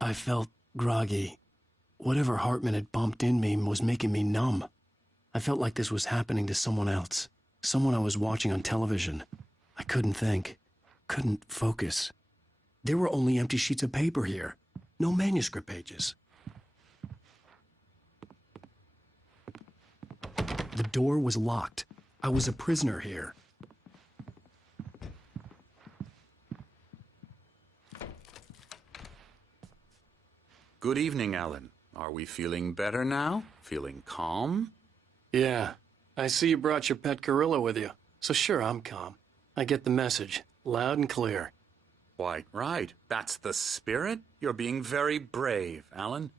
I felt groggy. Whatever Hartman had bumped in me was making me numb. I felt like this was happening to someone else. Someone I was watching on television. I couldn't think. Couldn't focus. There were only empty sheets of paper here. No manuscript pages. The door was locked. I was a prisoner here. Good evening, Alan. Are we feeling better now? Feeling calm? Yeah. I see you brought your pet gorilla with you. So sure, I'm calm. I get the message. Loud and clear. Quite right. That's the spirit. You're being very brave, Alan.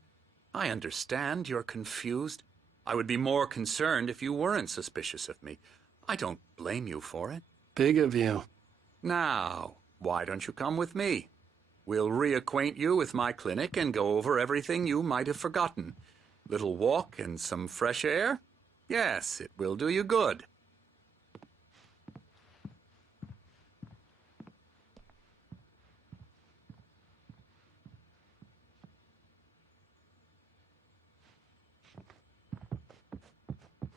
I understand you're confused. I would be more concerned if you weren't suspicious of me. I don't blame you for it. Big of you. Now, why don't you come with me? We'll reacquaint you with my clinic and go over everything you might have forgotten. Little walk and some fresh air? Yes, it will do you good.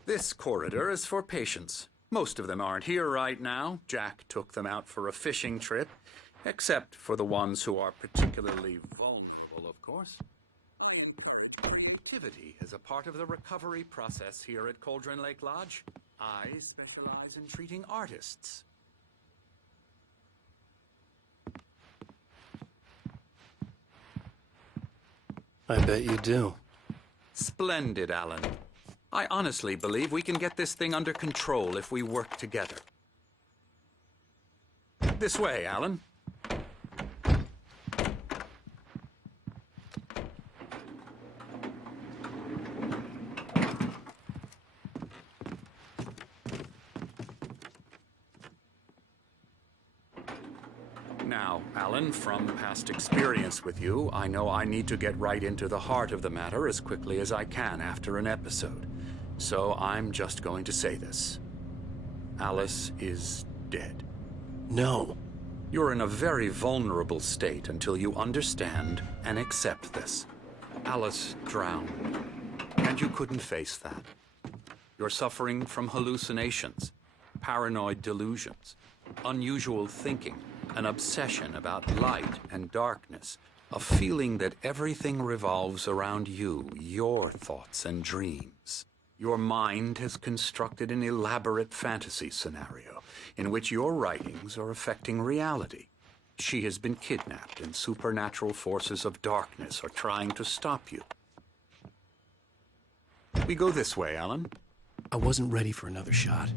This corridor is for patients. Most of them aren't here right now. Jack took them out for a fishing trip. Except for the ones who are particularly vulnerable, of course. Activity is a part of the recovery process here at Cauldron Lake Lodge. I specialize in treating artists. I bet you do. Splendid, Alan. I honestly believe we can get this thing under control if we work together. This way, Alan. Now, Alan, from past experience with you, I know I need to get right into the heart of the matter as quickly as I can after an episode. So I'm just going to say this. Alice is dead. No. You're in a very vulnerable state until you understand and accept this. Alice drowned, and you couldn't face that. You're suffering from hallucinations, paranoid delusions, unusual thinking, an obsession about light and darkness, a feeling that everything revolves around you, your thoughts and dreams. Your mind has constructed an elaborate fantasy scenario in which your writings are affecting reality. She has been kidnapped and supernatural forces of darkness are trying to stop you. We go this way, Alan. I wasn't ready for another shot,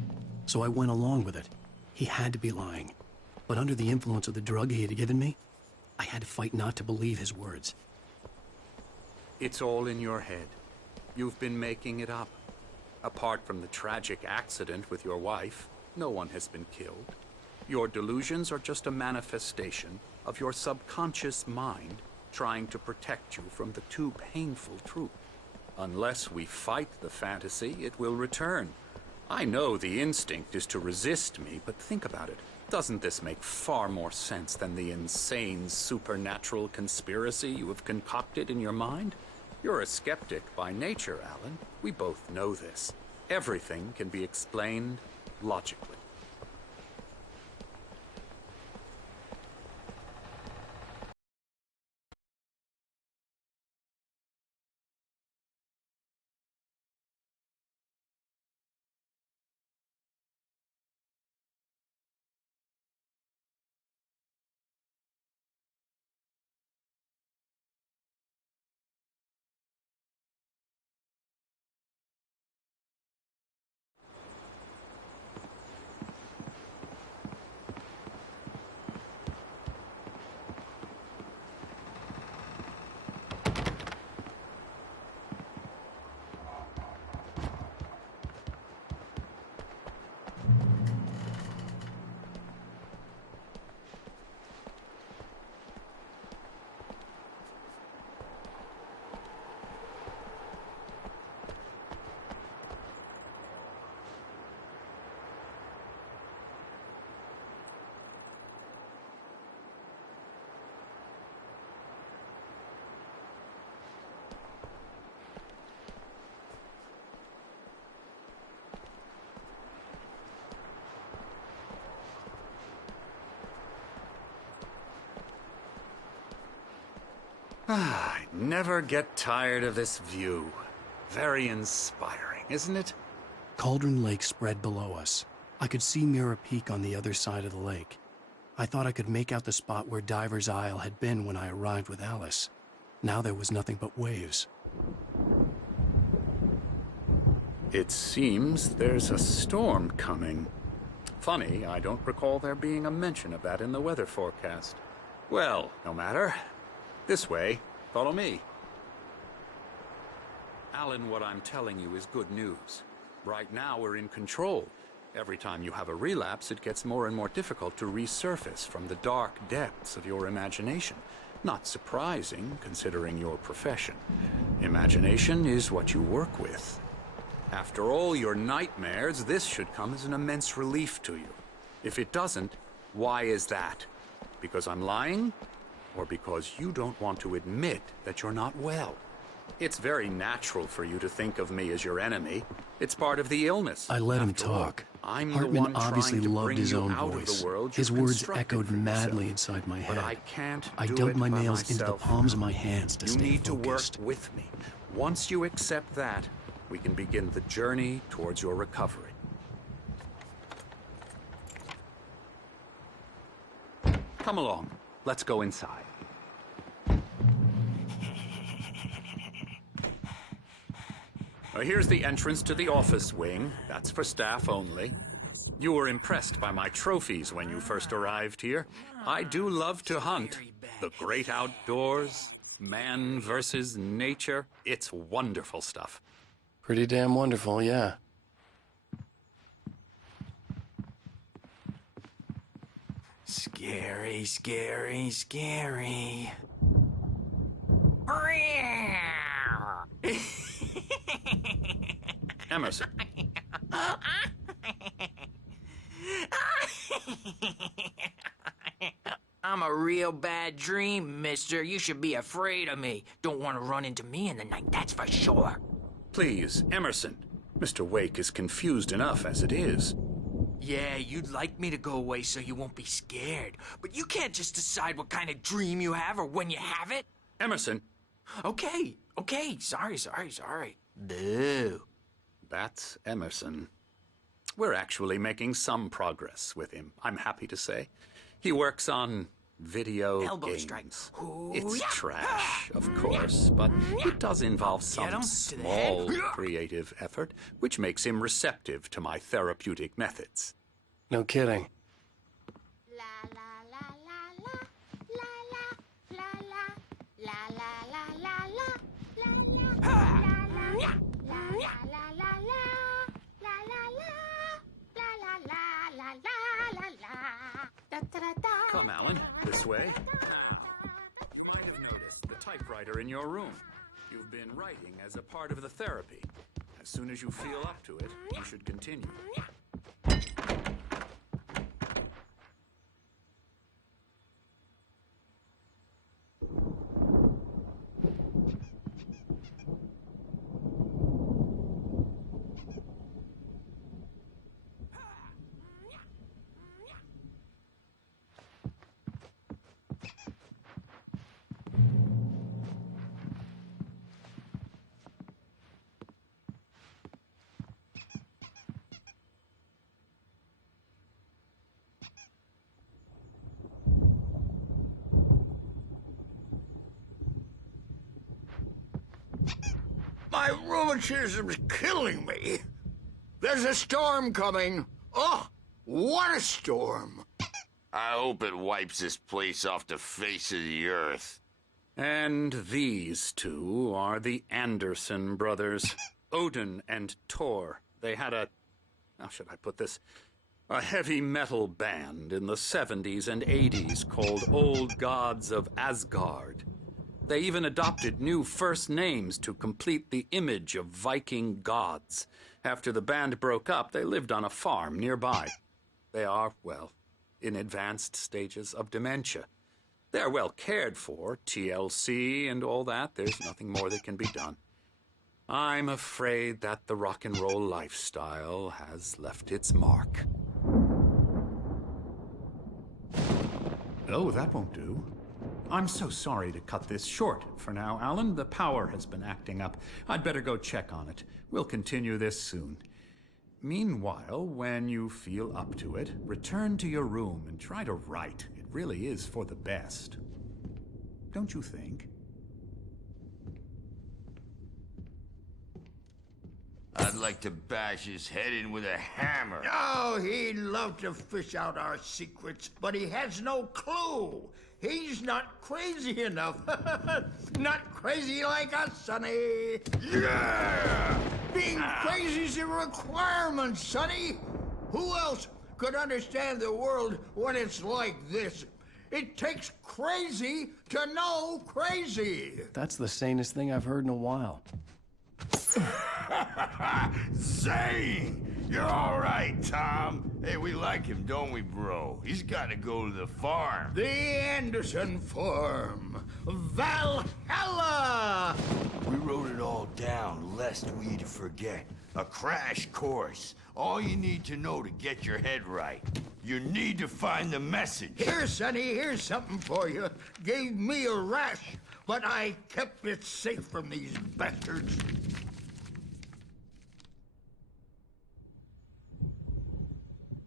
so I went along with it. He had to be lying. But under the influence of the drug he had given me, I had to fight not to believe his words. It's all in your head. You've been making it up. Apart from the tragic accident with your wife, no one has been killed. Your delusions are just a manifestation of your subconscious mind trying to protect you from the too painful truth. Unless we fight the fantasy, it will return. I know the instinct is to resist me, but think about it. Doesn't this make far more sense than the insane supernatural conspiracy you have concocted in your mind? You're a skeptic by nature, Alan. We both know this. Everything can be explained logically. I never get tired of this view. Very inspiring, isn't it? Cauldron Lake spread below us. I could see Mirror Peak on the other side of the lake. I thought I could make out the spot where Diver's Isle had been when I arrived with Alice. Now there was nothing but waves. It seems there's a storm coming. Funny, I don't recall there being a mention of that in the weather forecast. Well, no matter. This way. Follow me. Alan, what I'm telling you is good news. Right now, we're in control. Every time you have a relapse, it gets more and more difficult to resurface from the dark depths of your imagination. Not surprising, considering your profession. Imagination is what you work with. After all your nightmares, this should come as an immense relief to you. If it doesn't, why is that? Because I'm lying? Or because you don't want to admit that you're not well? It's very natural for you to think of me as your enemy. It's part of the illness. I let him talk. Hartman obviously loved his own voice. His words echoed madly inside my head. But I can't I do dug it my by nails into the myself. palms of my hands to You stay need to work focused. with me. Once you accept that, we can begin the journey towards your recovery. Come along. Let's go inside. Here's the entrance to the office wing. That's for staff only. You were impressed by my trophies when you first arrived here. I do love to hunt. The great outdoors, man versus nature. It's wonderful stuff. Pretty damn wonderful, yeah. Scary, scary, scary. Emerson. I'm a real bad dream, mister. You should be afraid of me. Don't want to run into me in the night, that's for sure. Please, Emerson. Mr. Wake is confused enough as it is. Yeah, you'd like me to go away so you won't be scared. But you can't just decide what kind of dream you have or when you have it. Emerson. Okay, sorry. Boo. That's Emerson. We're actually making some progress with him, I'm happy to say. He works on video Elbow games. strike. It's Hoo-yah! trash, of course, but it does involve Get some him to the small head. creative effort, which makes him receptive to my therapeutic methods. No kidding. Come, Alan, this way. Now, you might have noticed the typewriter in your room. You've been writing as a part of the therapy. As soon as you feel up to it, you should continue. My rheumatism's killing me. There's a storm coming. Oh, what a storm. I hope it wipes this place off the face of the earth. And these two are the Anderson brothers, Odin and Tor. They had how should I put this? A heavy metal band in the 70s and 80s called Old Gods of Asgard. They even adopted new first names to complete the image of Viking gods. After the band broke up, they lived on a farm nearby. They are, well, in advanced stages of dementia. They're well cared for, TLC and all that. There's nothing more that can be done. I'm afraid that the rock and roll lifestyle has left its mark. Oh, that won't do. I'm so sorry to cut this short for now, Alan. The power has been acting up. I'd better go check on it. We'll continue this soon. Meanwhile, when you feel up to it, return to your room and try to write. It really is for the best. Don't you think? I'd like to bash his head in with a hammer. Oh, he'd love to fish out our secrets, but he has no clue. He's not crazy enough. Not crazy like us, Sonny. Yeah! Being crazy's a requirement, Sonny. Who else could understand the world when it's like this? It takes crazy to know crazy. That's the sanest thing I've heard in a while. Zane! You're all right, Tom. Hey, we like him, don't we, bro? He's got to go to the farm. The Anderson Farm. Valhalla! We wrote it all down, lest we forget. A crash course. All you need to know to get your head right. You need to find the message. Here, Sonny, here's something for you. Gave me a rash, but I kept it safe from these bastards.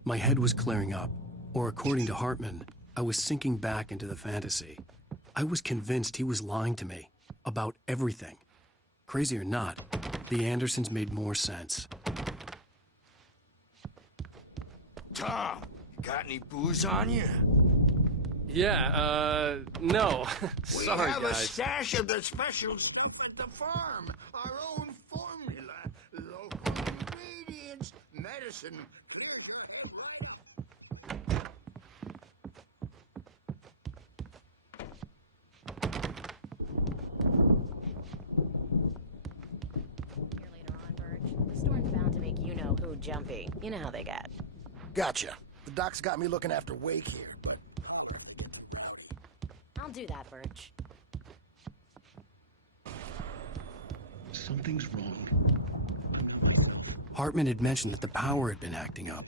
My head was clearing up, or according to Hartman, I was sinking back into the fantasy. I was convinced he was lying to me about everything. Crazy or not, the Andersons made more sense. Tom, got any booze on you? Yeah, no. We Sorry, have a guys. stash of the special stuff at the farm. Our own formula. Local ingredients, medicine, clears your head right up. Here later on, Burge. The storm's bound to make you-know-who jumpy. You know how they get. Gotcha. The doc's got me looking after Wake here, but... I'll do that, Burge. Something's wrong. I'm not myself. Hartman had mentioned that the power had been acting up.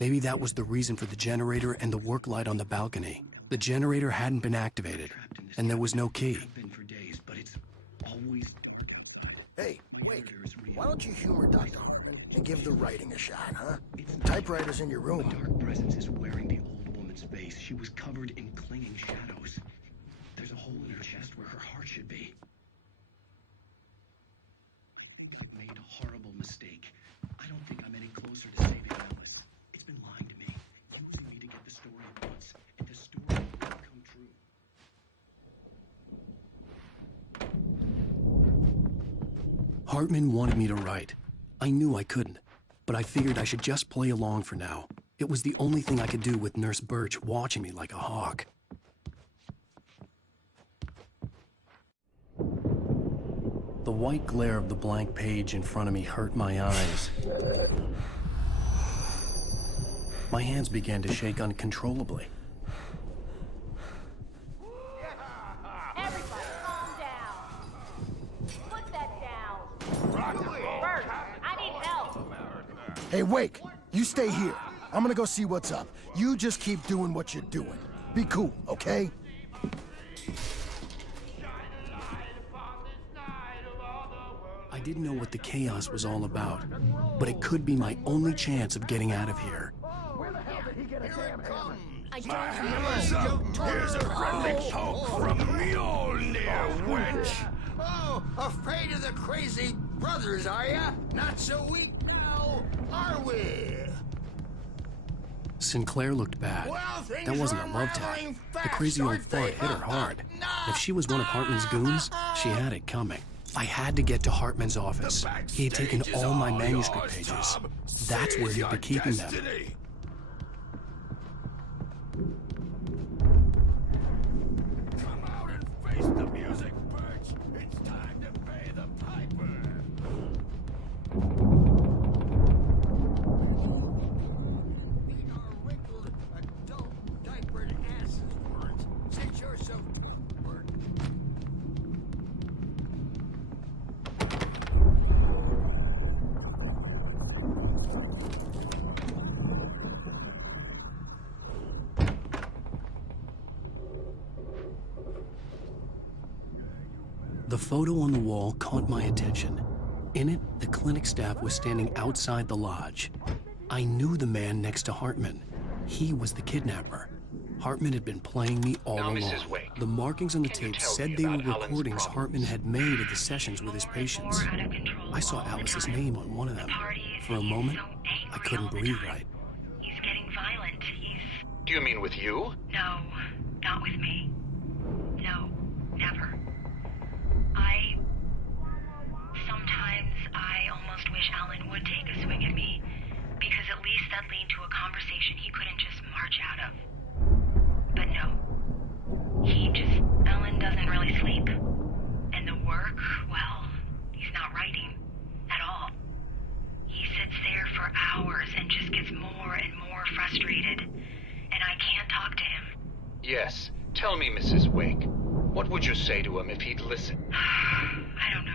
Maybe that was the reason for the generator and the work light on the balcony. The generator hadn't been activated, and there was no key. Hey, Wake, why don't you humor Dr. Hartman and give the writing a shot, huh? Typewriter's in your room. Dark presence is wearing the old woman's face. She was covered in clinging shadows. There's a hole in her chest where her heart should be. I think I've made a horrible mistake. I don't think I'm any closer to saving Alice. It's been lying to me, using me to get the story once, and the story will come true. Hartman wanted me to write. I knew I couldn't, but I figured I should just play along for now. It was the only thing I could do with Nurse Birch watching me like a hawk. The white glare of the blank page in front of me hurt my eyes. My hands began to shake uncontrollably. Everybody, calm down. Put that down. Burge, I need help. Hey, Wake, you stay here. I'm gonna go see what's up. You just keep doing what you're doing. Be cool, okay? I didn't know what the chaos was all about, but it could be my only chance of getting out of here. I don't Hammer's up. Here's a friendly poke from Mjolnir, wench. Oh, afraid of the crazy brothers, are ya? Not so weak now, are we? Sinclair looked bad. Well, things That wasn't are a love tap. unraveling The fast, crazy old aren't they? fart hit her hard. If she was one of Hartman's goons, she had it coming. I had to get to Hartman's office. He had taken Backstage is all my all manuscript yours, pages. Tom. That's where Seize he'd your be keeping them. destiny. Come out and face the music, Birch. It's time to pay the piper. Meet our wrinkled, adult, diapered asses, words. Set yourself to work. The photo on the wall caught my attention. In it, the clinic staff was standing outside the lodge. I knew the man next to Hartman. He was the kidnapper. Hartman had been playing me all Now, along. Mrs. Wake, The markings on the can you tape tell said me they were about Alan's recordings problems? Hartman had made at the sessions with his patients. I saw Alice's name on one of them. For a moment, I couldn't breathe right. He's getting violent. Do you mean with you? No, not with me. No, never. Sometimes I almost wish Alan would take a swing at me, because at least that'd lead to a conversation he couldn't just march out of. But no. Alan doesn't really sleep. And the work, well, he's not writing at all. He sits there for hours and just gets more and more frustrated. And I can't talk to him. Yes. Tell me, Mrs. Wake. What would you say to him if he'd listen? I don't know.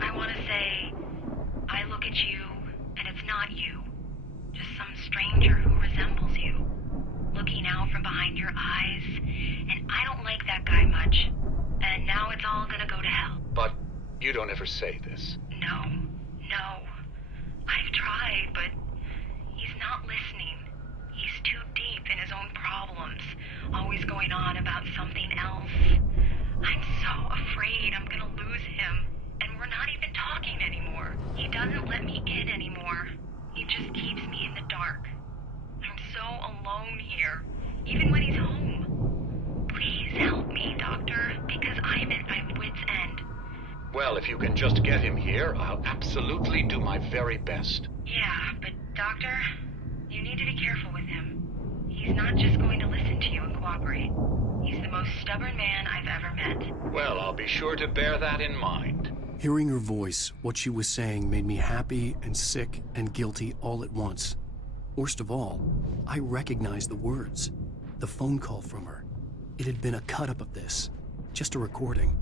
I want to say, I look at you, and it's not you. Just some stranger who resembles you. Looking out from behind your eyes, and I don't like that guy much. And now it's all gonna go to hell. But you don't ever say this. No. I've tried, but he's not listening. He's too deep in his own problems, always going on about something else. I'm so afraid I'm gonna lose him, and we're not even talking anymore. He doesn't let me in anymore. He just keeps me in the dark. I'm so alone here, even when he's home. Please help me, Doctor, because I'm at my wit's end. Well, if you can just get him here, I'll absolutely do my very best. Yeah, but Doctor, you need to be careful with him. He's not just going to listen to you and cooperate. He's the most stubborn man I've ever met. Well, I'll be sure to bear that in mind. Hearing her voice, what she was saying made me happy and sick and guilty all at once. Worst of all, I recognized the words. The phone call from her. It had been a cut-up of this. Just a recording.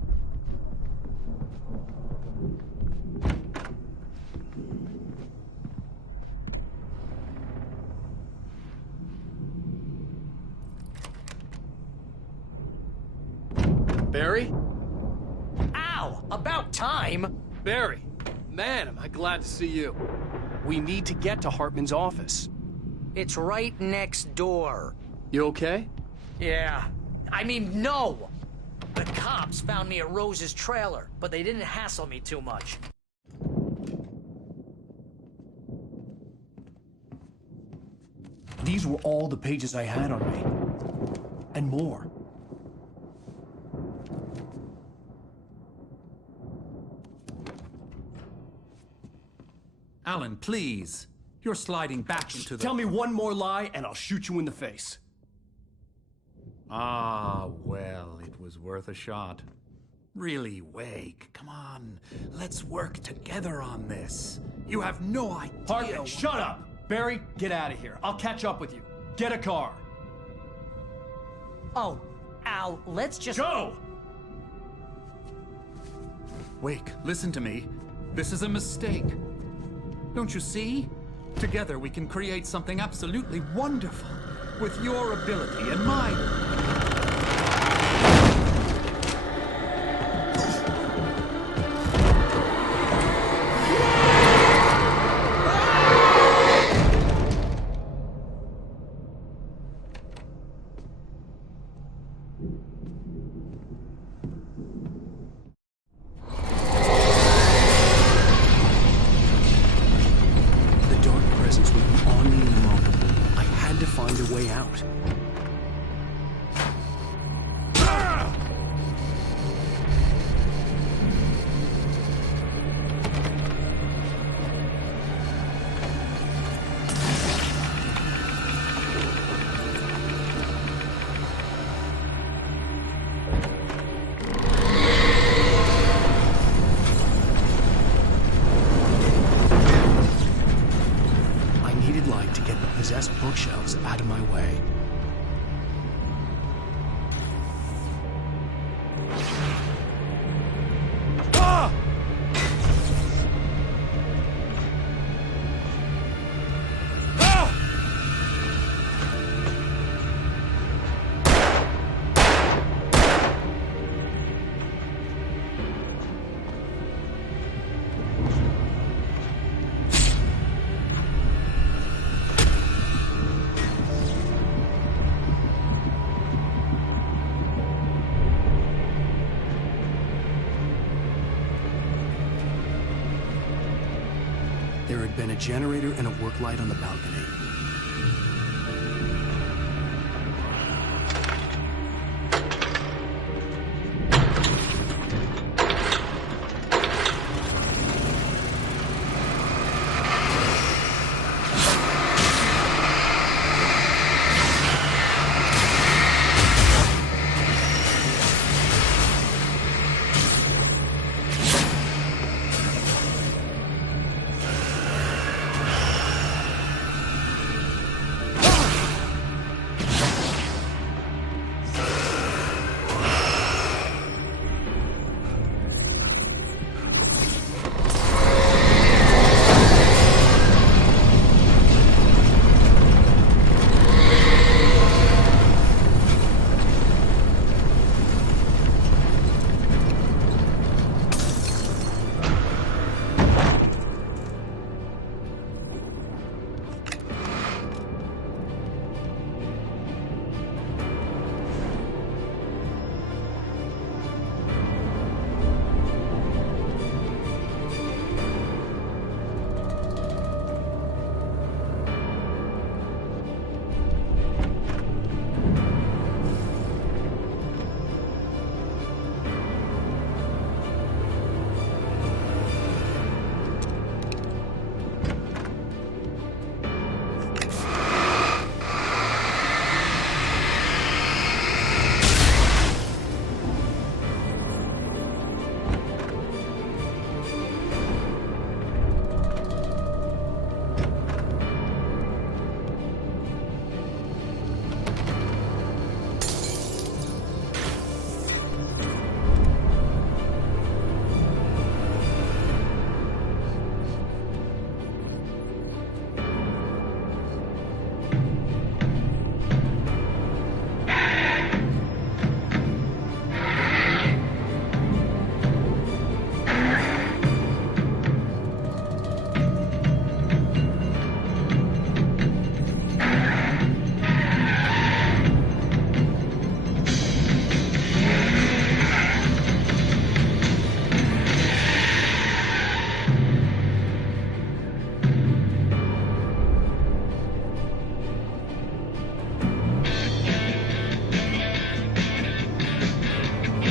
Barry? Ow! About time! Barry! Man, am I glad to see you. We need to get to Hartman's office. It's right next door. You okay? Yeah. I mean, no! The cops found me at Rose's trailer, but they didn't hassle me too much. These were all the pages I had on me. And more. Alan, please. You're sliding back into the... Tell me one more lie and I'll shoot you in the face. Ah, well, it was worth a shot. Really, Wake, come on. Let's work together on this. You have no idea... Hartman, shut up! Barry, get out of here. I'll catch up with you. Get a car. Oh, Al, let's just... Go! Wake, listen to me. This is a mistake. Don't you see? Together we can create something absolutely wonderful. With your ability and mine. had been a generator and a work light on the balcony.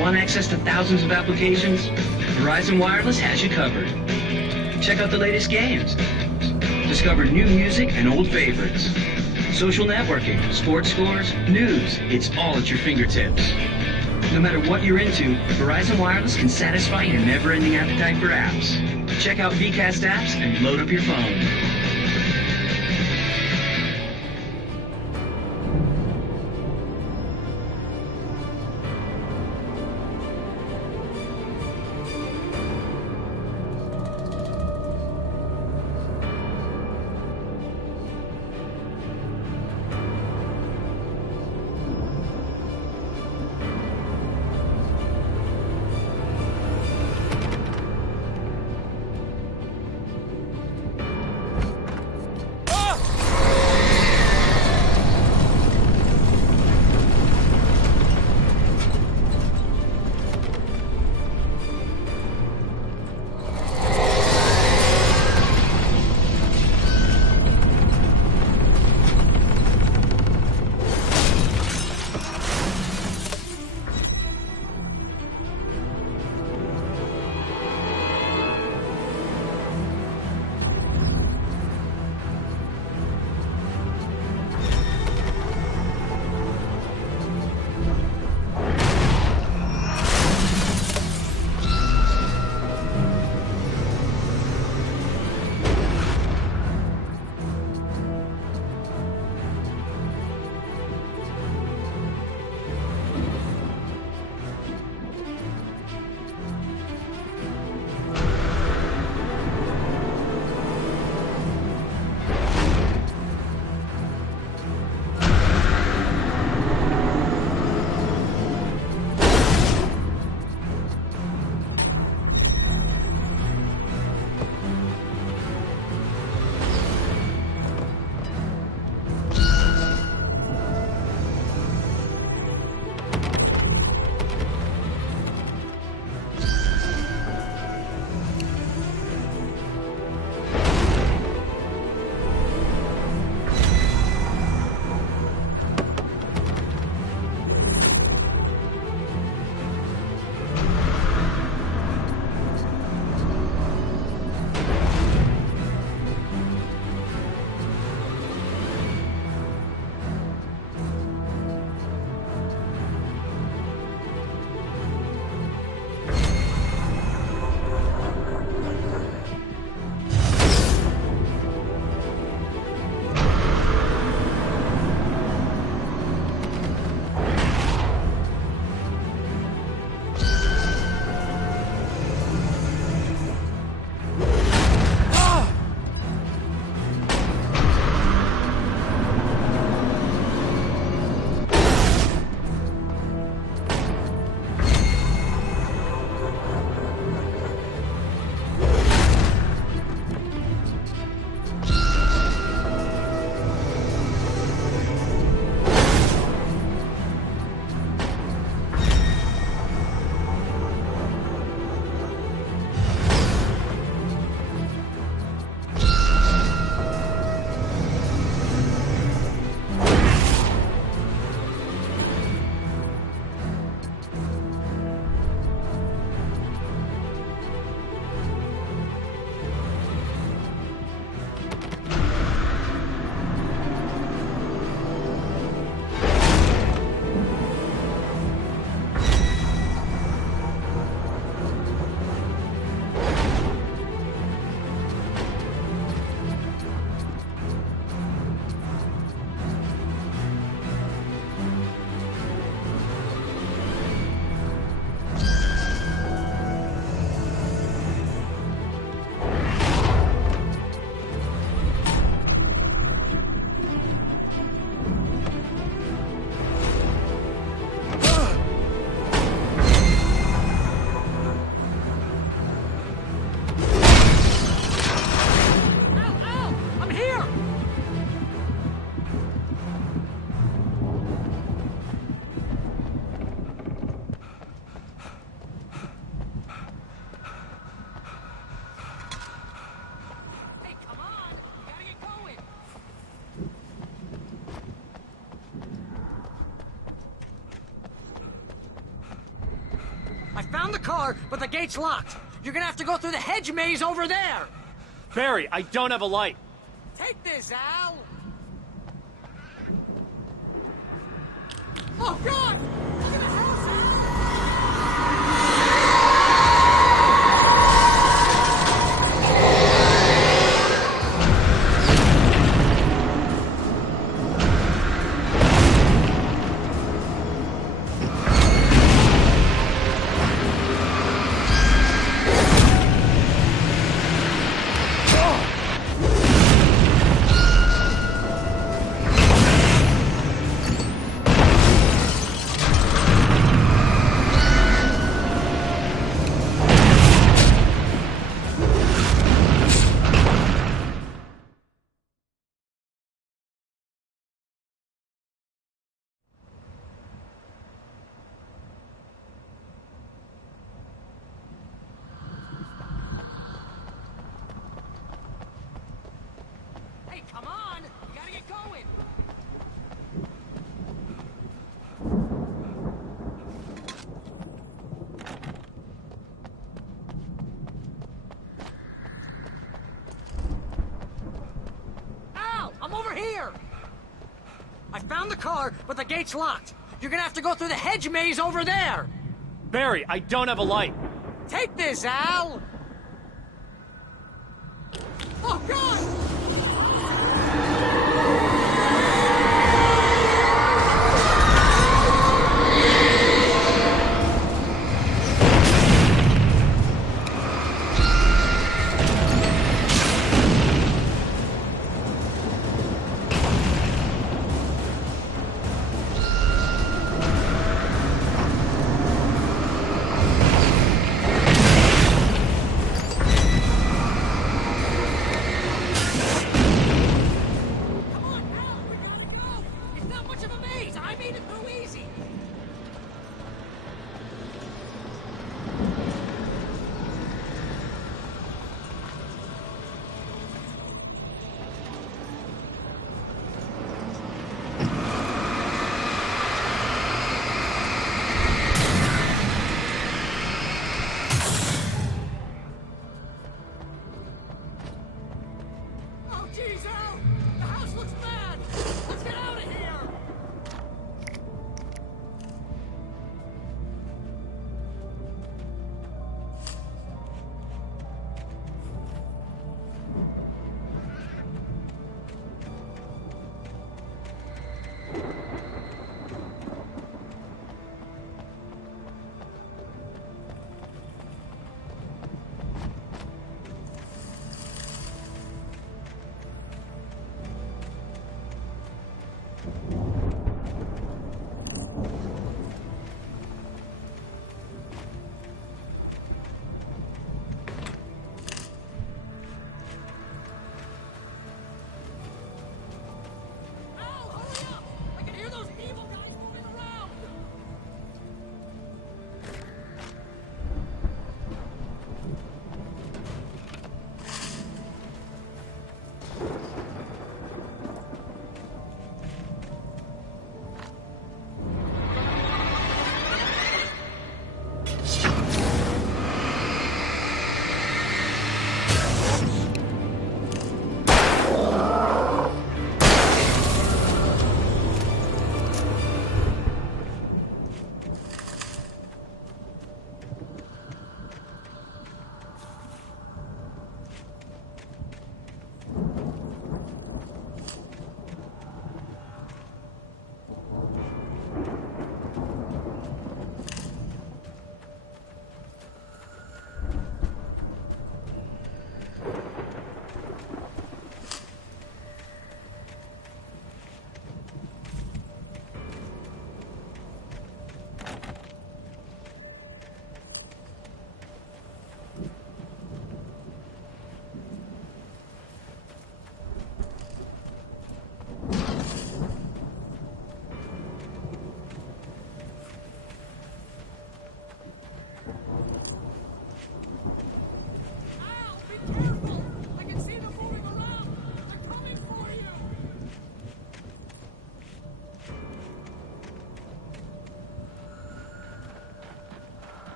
Want access to thousands of applications? Verizon Wireless has you covered. Check out the latest games. Discover new music and old favorites. Social networking, sports scores, news, it's all at your fingertips. No matter what you're into, Verizon Wireless can satisfy your never-ending appetite for apps. Check out VCast apps and load up your phone. found the car, but the gate's locked. You're gonna have to go through the hedge maze over there. Barry, I don't have a light. Take this, Al. Oh, God! Look at the house, Al! Hey, come on! You gotta get going! Al! I'm over here! I found the car, but the gate's locked. You're gonna have to go through the hedge maze over there! Barry, I don't have a light. Take this, Al! Oh, God!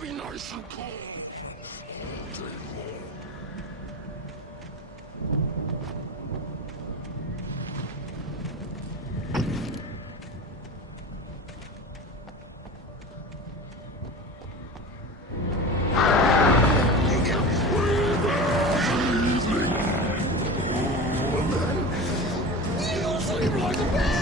be nice and calm. Take more. You sleep like a baby!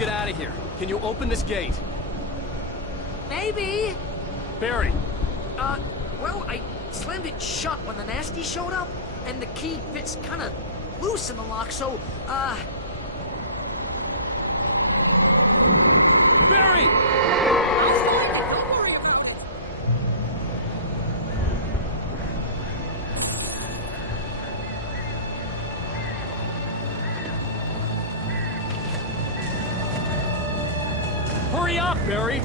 get out of here. Can you open this gate? Maybe. Barry. Well, I slammed it shut when the nasty showed up, and the key fits kind of loose in the lock, so, Barry! Don't worry about it. Hurry up, Barry!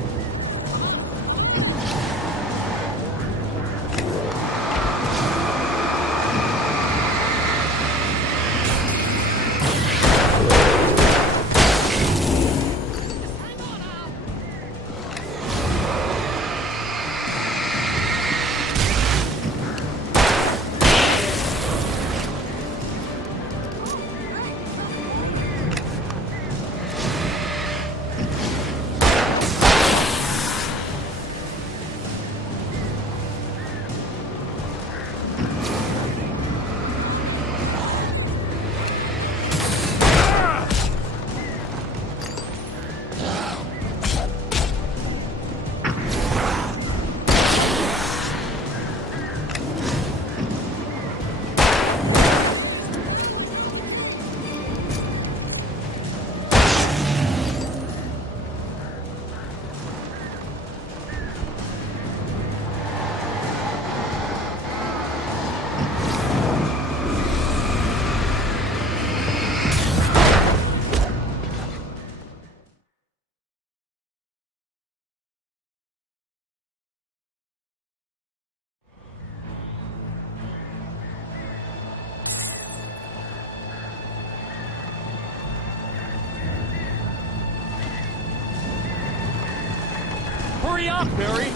Hurry up, Barry!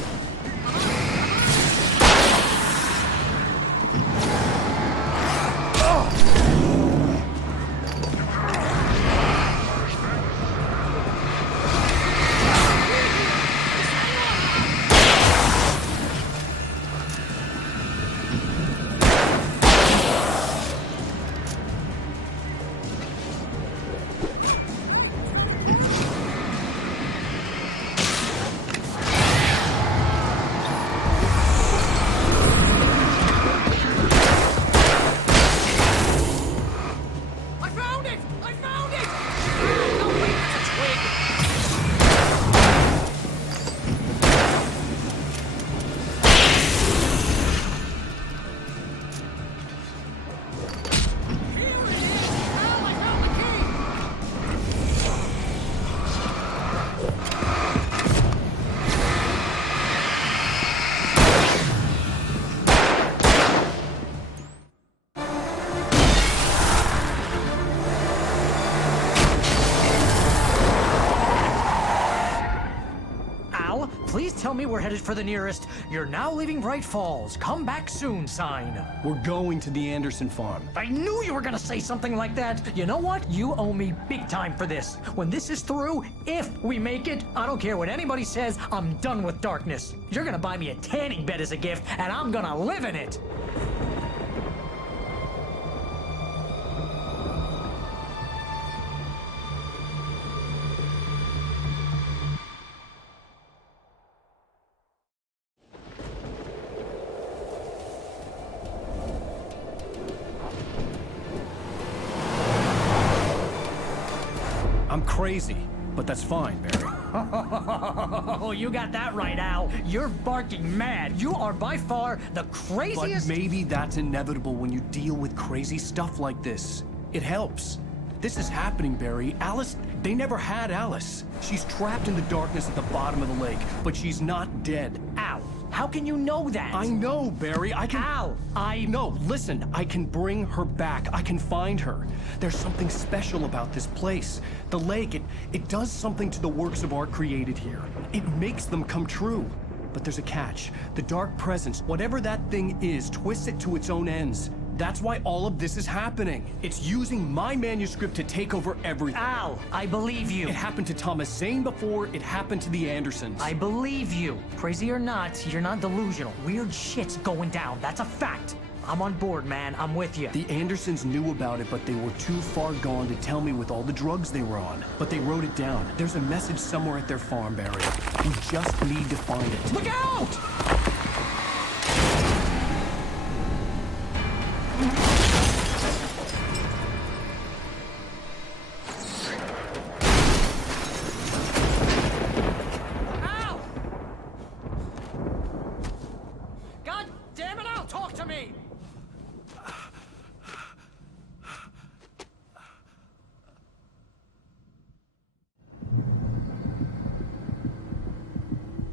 Please tell me we're headed for the nearest "You're now leaving Bright Falls. Come back soon" sign. We're going to the Anderson farm. I knew you were gonna say something like that. You know what? You owe me big time for this. When this is through, if we make it, I don't care what anybody says, I'm done with darkness. You're gonna buy me a tanning bed as a gift, and I'm gonna live in it. I'm crazy, but that's fine, Barry. Oh, you got that right, Al. You're barking mad. You are by far the craziest... But maybe that's inevitable when you deal with crazy stuff like this. It helps. This is happening, Barry. Alice, they never had Alice. She's trapped in the darkness at the bottom of the lake, but she's not dead. Al, how can you know that? I know, Barry. I can... Al, No, listen. I can bring her back. I can find her. There's something special about this place. The lake, it does something to the works of art created here. It makes them come true. But there's a catch. The dark presence, whatever that thing is, twists it to its own ends. That's why all of this is happening. It's using my manuscript to take over everything. Al, I believe you. It happened to Thomas Zane before, it happened to the Andersons. I believe you. Crazy or not, you're not delusional. Weird shit's going down. That's a fact. I'm on board, man. I'm with you. The Andersons knew about it, but they were too far gone to tell me with all the drugs they were on. But they wrote it down. There's a message somewhere at their farm, Barry. We just need to find it. Look out! Ow! God damn it, Al, talk to me!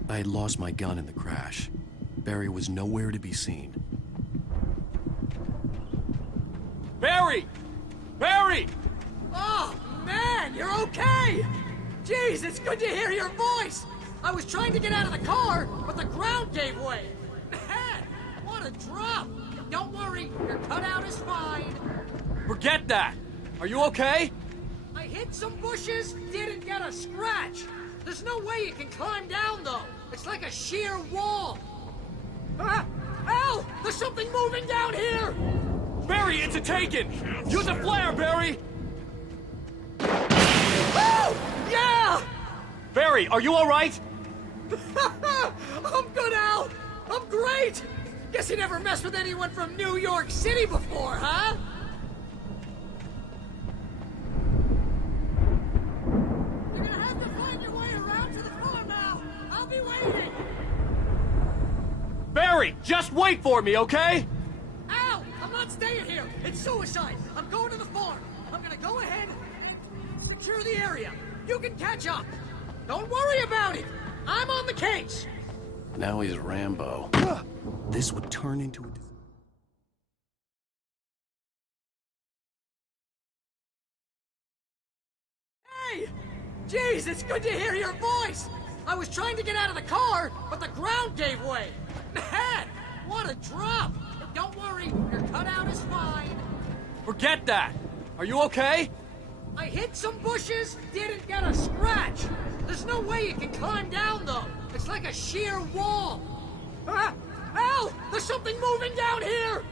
I had lost my gun in the crash. Barry was nowhere to be seen. Barry! Barry! Oh, man, you're okay! Jeez, it's good to hear your voice! I was trying to get out of the car, but the ground gave way. Man, what a drop! Don't worry, your cutout is fine. Forget that! Are you okay? I hit some bushes, didn't get a scratch. There's no way you can climb down, though. It's like a sheer wall. Ah! Al! There's something moving down here! Barry, it's a taken! Use a flare, Barry! Oh! Yeah! Barry, are you alright? I'm good, Al! I'm great! Guess you never messed with anyone from New York City before, huh? You're gonna have to find your way around to the farm now. I'll be waiting. Barry, just wait for me, okay? Al! I'm not staying here! It's suicide! I'm going to the farm! I'm gonna go ahead and secure the area. You can catch up! Don't worry about it! I'm on the case! Now he's Rambo. This would turn into a... Hey! Jeez, it's good to hear your voice! I was trying to get out of the car, but the ground gave way. Man, what a drop! Don't worry, your cutout is fine. Forget that! Are you okay? I hit some bushes, didn't get a scratch. There's no way you can climb down, though. It's like a sheer wall. Ah! Al! There's something moving down here!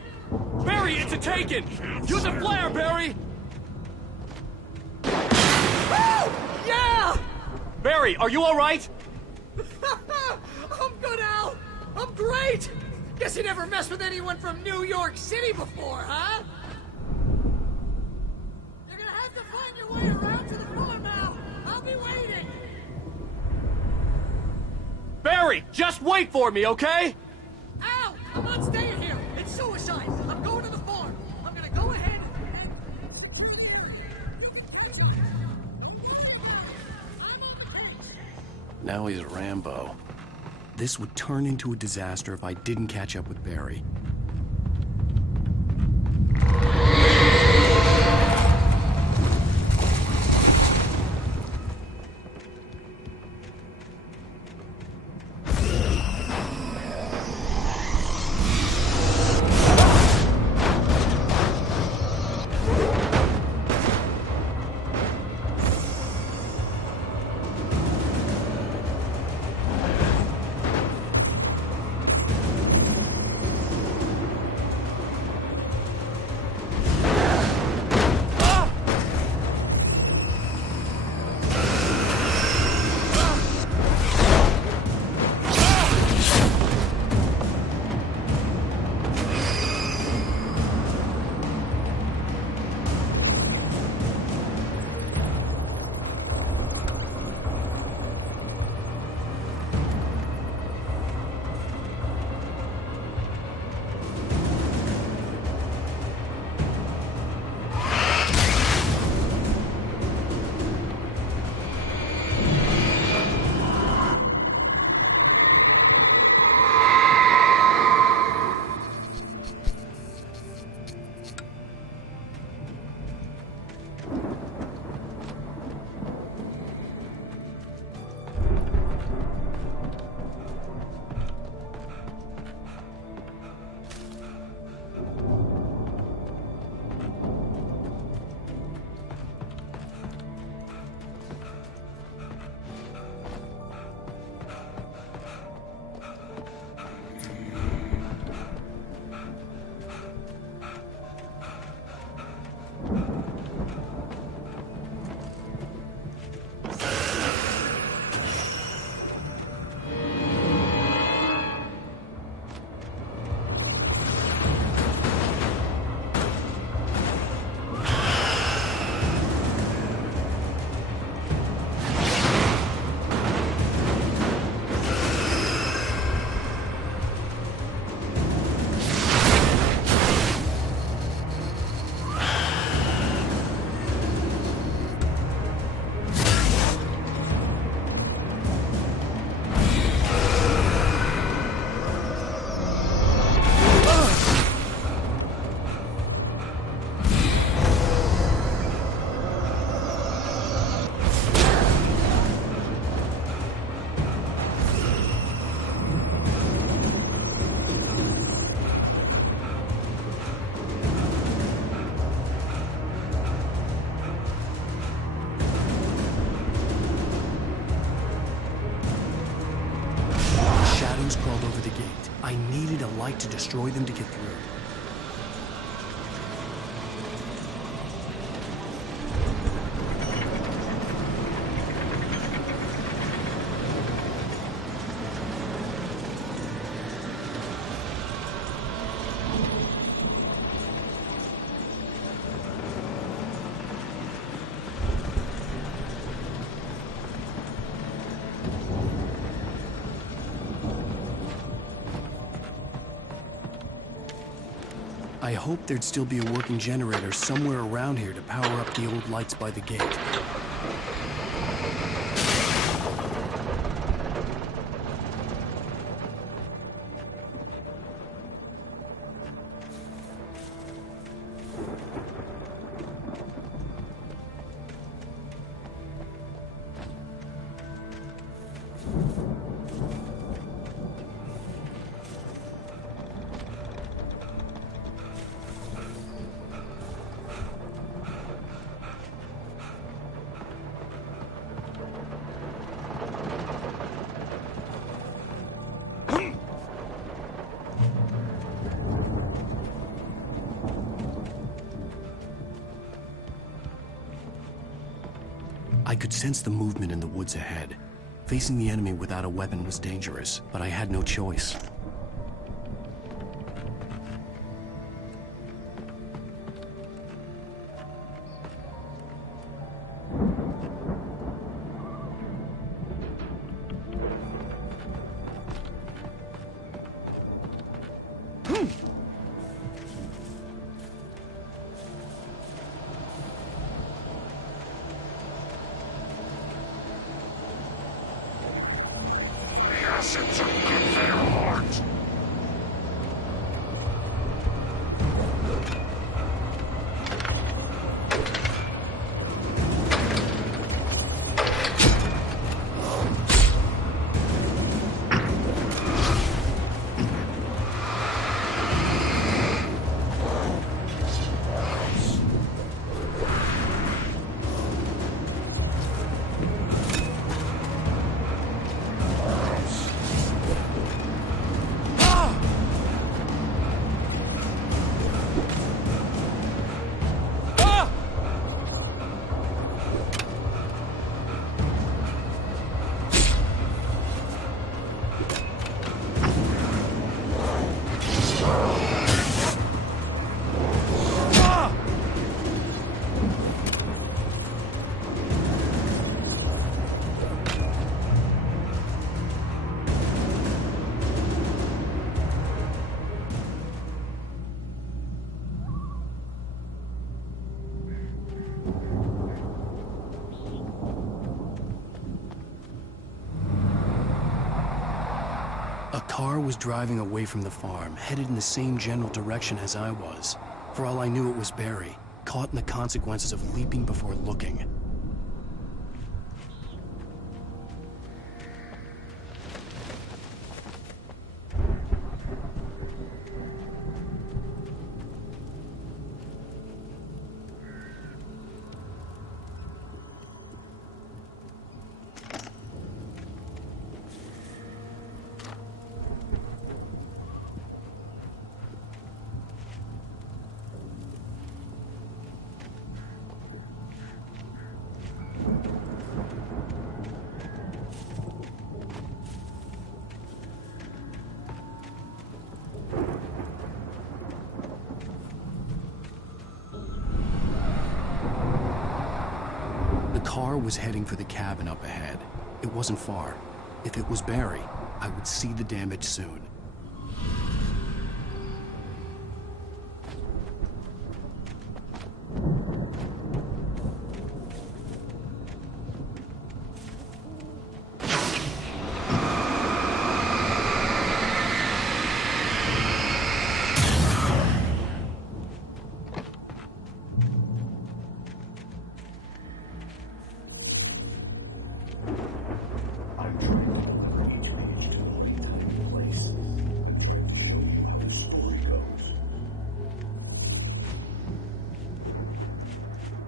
Barry, it's a taken! Use a flare, Barry! Oh! Yeah! Barry, are you alright? I'm good, Al! I'm great! Guess you never messed with anyone from New York City before, huh? You're gonna have to find your way around to the farm now. I'll be waiting. Barry, just wait for me, okay? Al! I'm not staying here! It's suicide! I'm going to the farm! I'm gonna go ahead and... Now he's Rambo. This would turn into a disaster if I didn't catch up with Barry. light to destroy them to get through. I hoped there'd still be a working generator somewhere around here to power up the old lights by the gate. I could sense the movement in the woods ahead. Facing the enemy without a weapon was dangerous, but I had no choice. It's a good heart. A car was driving away from the farm, headed in the same general direction as I was. For all I knew, it was Barry, caught in the consequences of leaping before looking. The car was heading for the cabin up ahead. It wasn't far. If it was Barry, I would see the damage soon.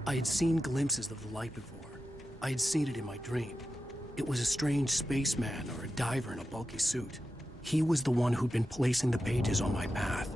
I had seen glimpses of the light before. I had seen it in my dream. It was a strange spaceman or a diver in a bulky suit. He was the one who'd been placing the pages on my path.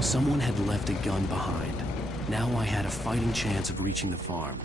Someone had left a gun behind. Now I had a fighting chance of reaching the farm.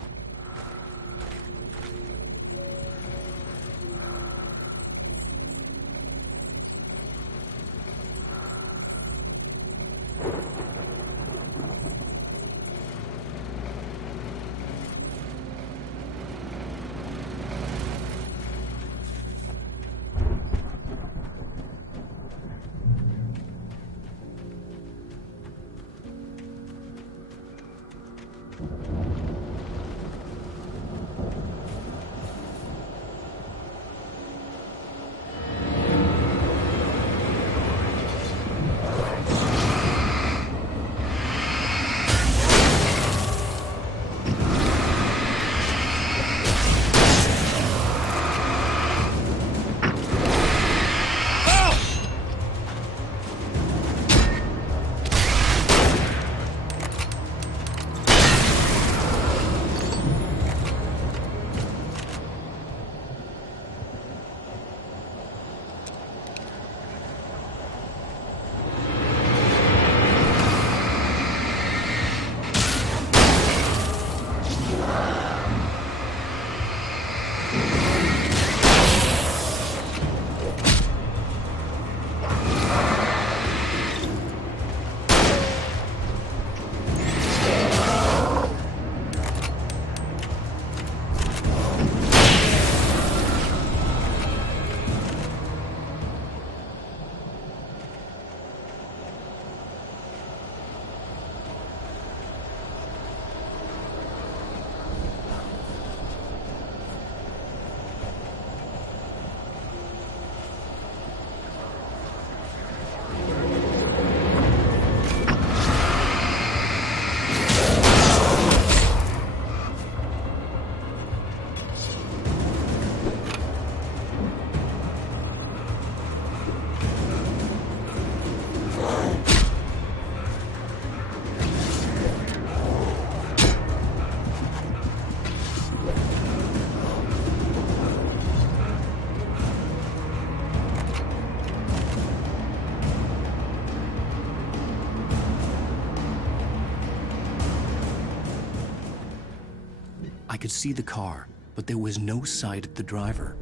I could see the car, but there was no sight of the driver.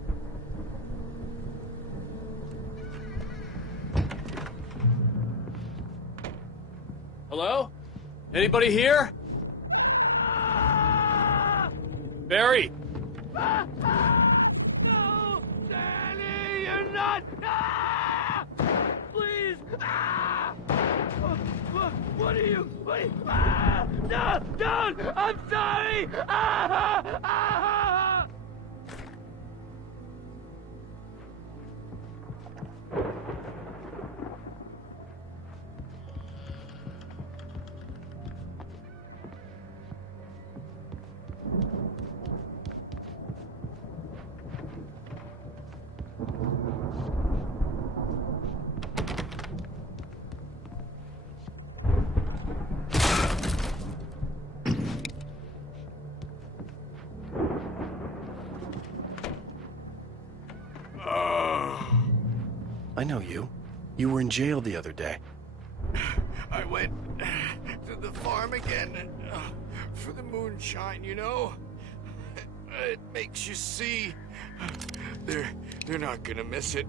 Hello? Anybody here? Barry! No! Danny, you're not! Ah! Please! Ah! What are you? Ah! No! Don't! I'm sorry! Ah! Ah! I know you. You were in jail the other day. I went to the farm again for the moonshine, you know? It makes you see. They're not gonna miss it.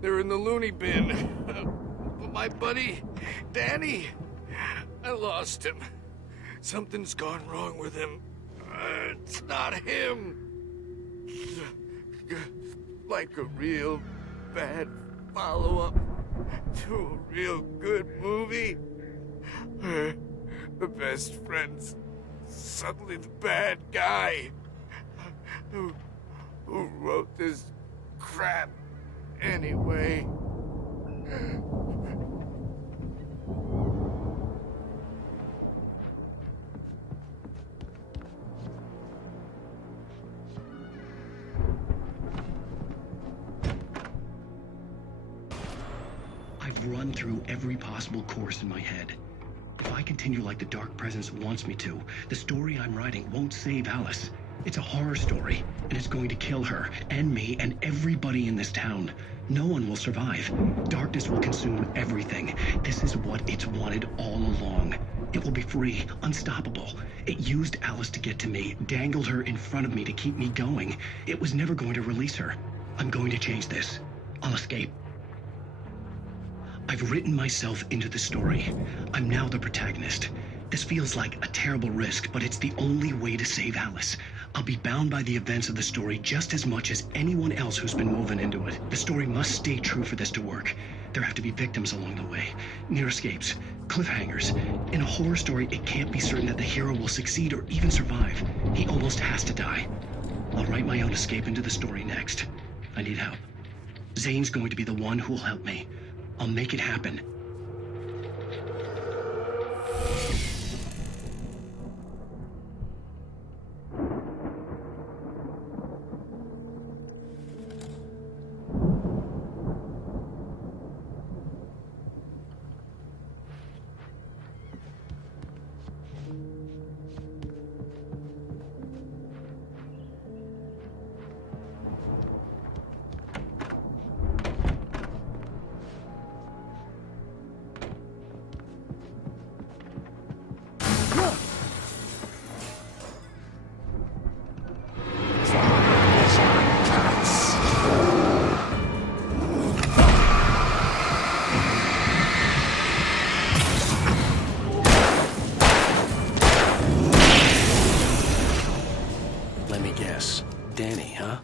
They're in the loony bin. But my buddy, Danny, I lost him. Something's gone wrong with him. It's not him. Like a real bad follow-up to a real good movie. The best friend's suddenly the bad guy. Who wrote this crap anyway? I've run through every possible course in my head. If I continue like the Dark Presence wants me to, the story I'm writing won't save Alice. It's a horror story, and it's going to kill her, and me, and everybody in this town. No one will survive. Darkness will consume everything. This is what it's wanted all along. It will be free, unstoppable. It used Alice to get to me, dangled her in front of me to keep me going. It was never going to release her. I'm going to change this. I'll escape. I've written myself into the story. I'm now the protagonist. This feels like a terrible risk, but it's the only way to save Alice. I'll be bound by the events of the story just as much as anyone else who's been woven into it. The story must stay true for this to work. There have to be victims along the way, near escapes, cliffhangers. In a horror story, it can't be certain that the hero will succeed or even survive. He almost has to die. I'll write my own escape into the story next. I need help. Zane's going to be the one who'll help me. I'll make it happen. Let me guess. Danny, huh?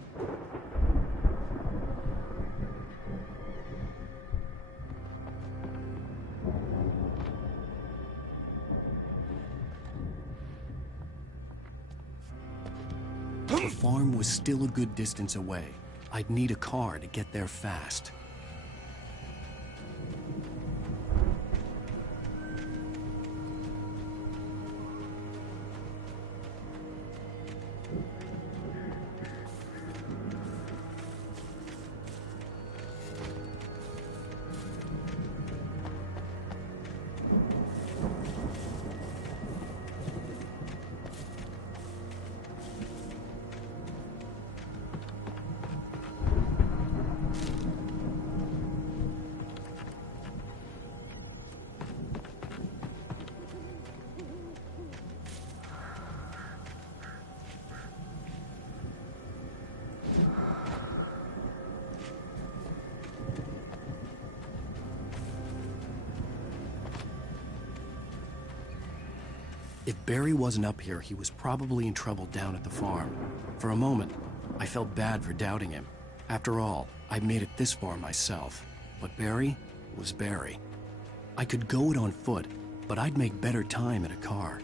The farm was still a good distance away. I'd need a car to get there fast. If Barry wasn't up here, he was probably in trouble down at the farm. For a moment, I felt bad for doubting him. After all, I'd made it this far myself. But Barry was Barry. I could go it on foot, but I'd make better time in a car.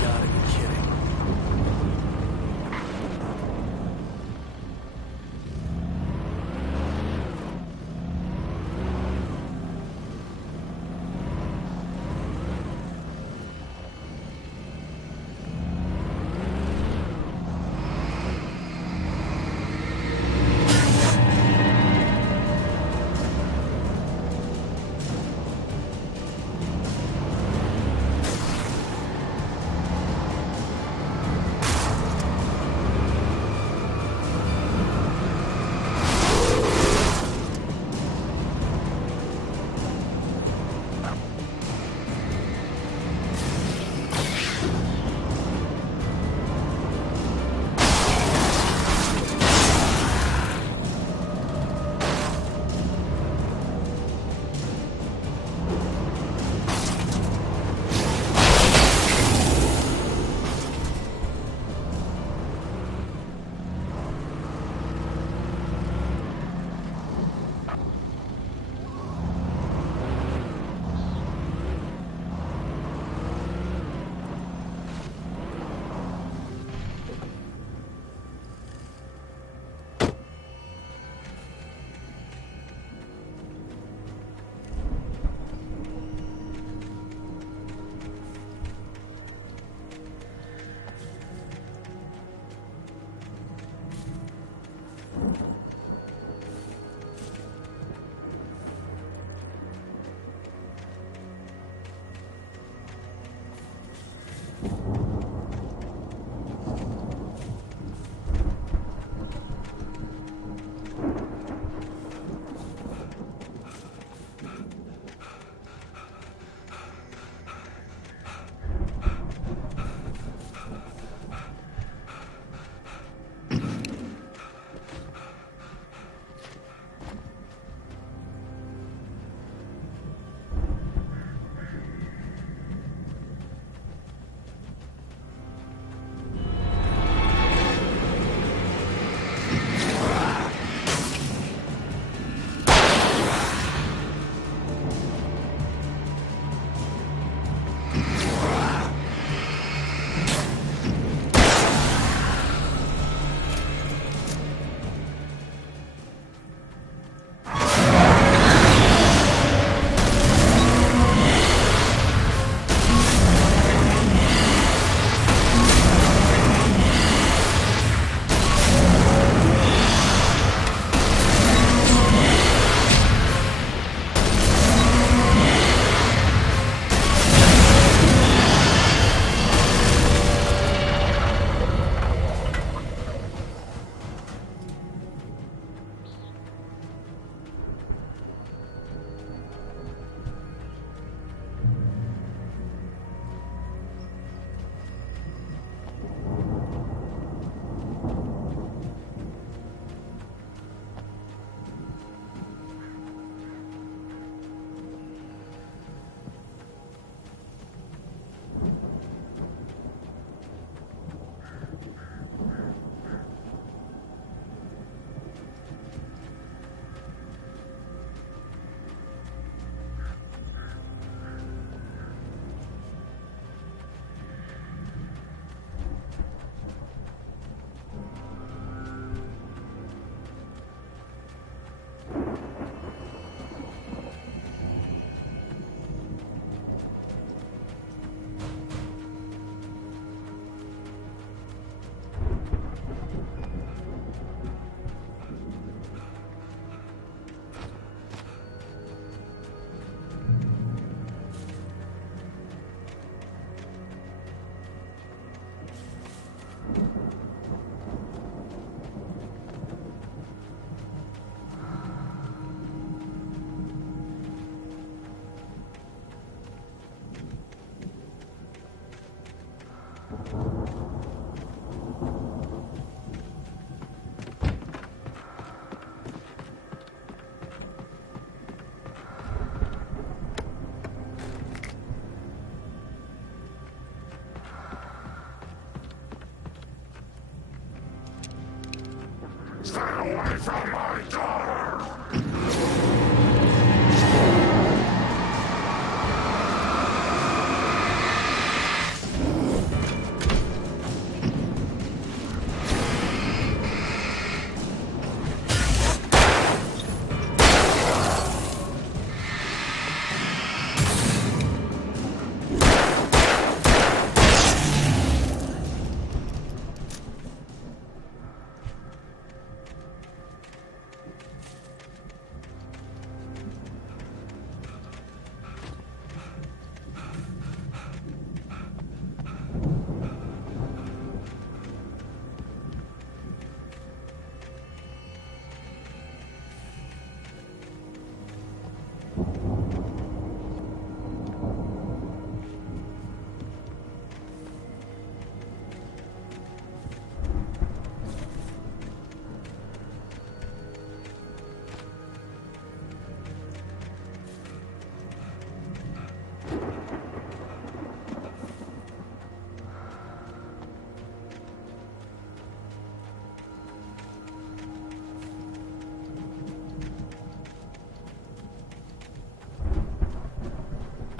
Gotta be kidding.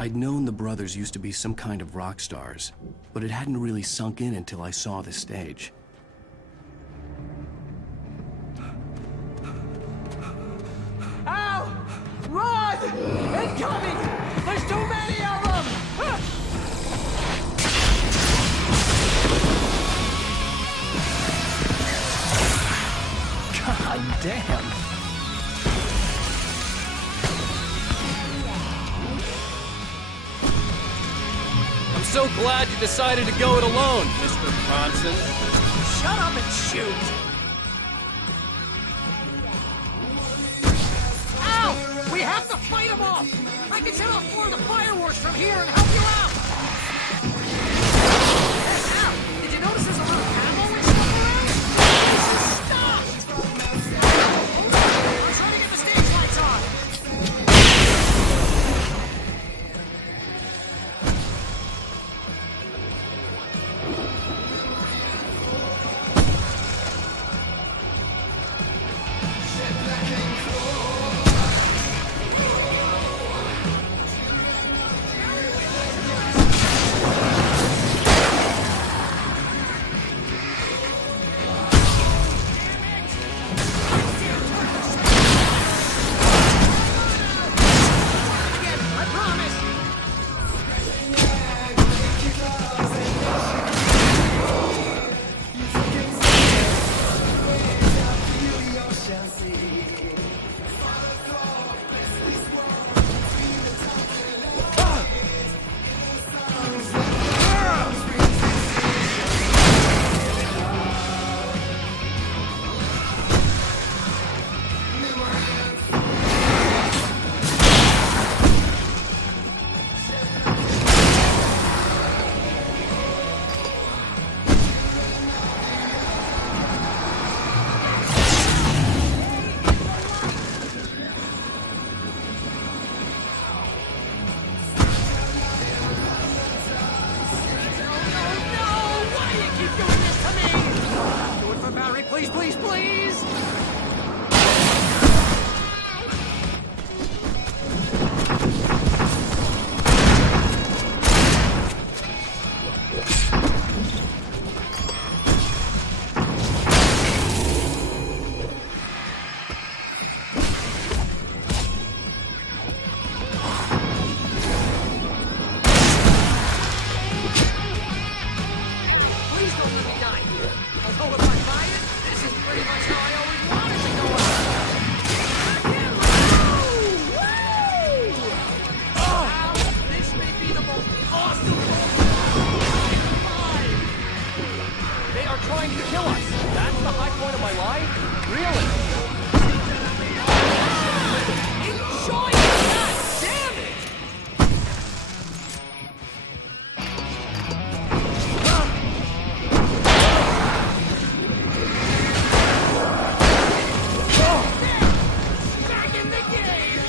I'd known the brothers used to be some kind of rock stars, but it hadn't really sunk in until I saw the stage. Al! Run! Incoming! There's too many of them! God damn. I'm so glad you decided to go it alone, Mr. Bronson. Shut up and shoot! Ow! We have to fight them off! I can set off more of the fireworks from here and help you out! Ow! Did you notice there's a lot of ammo and stuff around? Stop! I'm trying to get the stage lights on! Please, please, please! Please don't let me die here. Although if I buy it, this is pretty much how I always wanted to go out. Wow, this may be the most awesome alive. They are trying to kill us. That's the high point of my life? Really? Enjoy it! God damn it! Back in the game!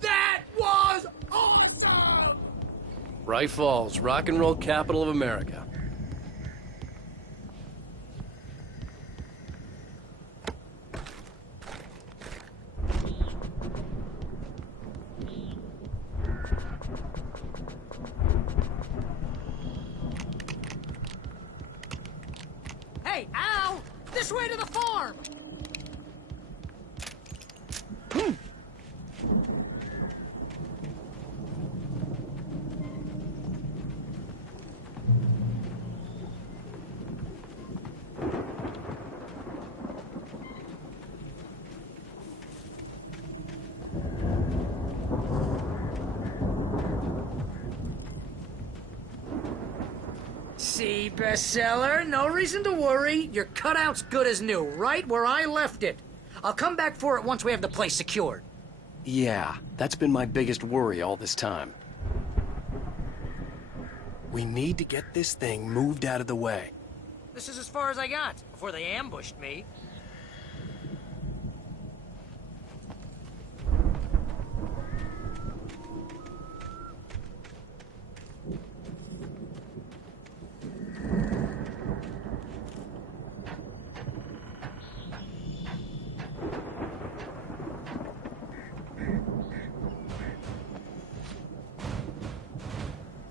That was awesome! Bright Falls, rock and roll capital of America. Hey, Al! This way to the farm! bestseller. No reason to worry. Your cutout's good as new, right where I left it. I'll come back for it once we have the place secured. Yeah, that's been my biggest worry all this time. We need to get this thing moved out of the way. This is as far as I got before they ambushed me.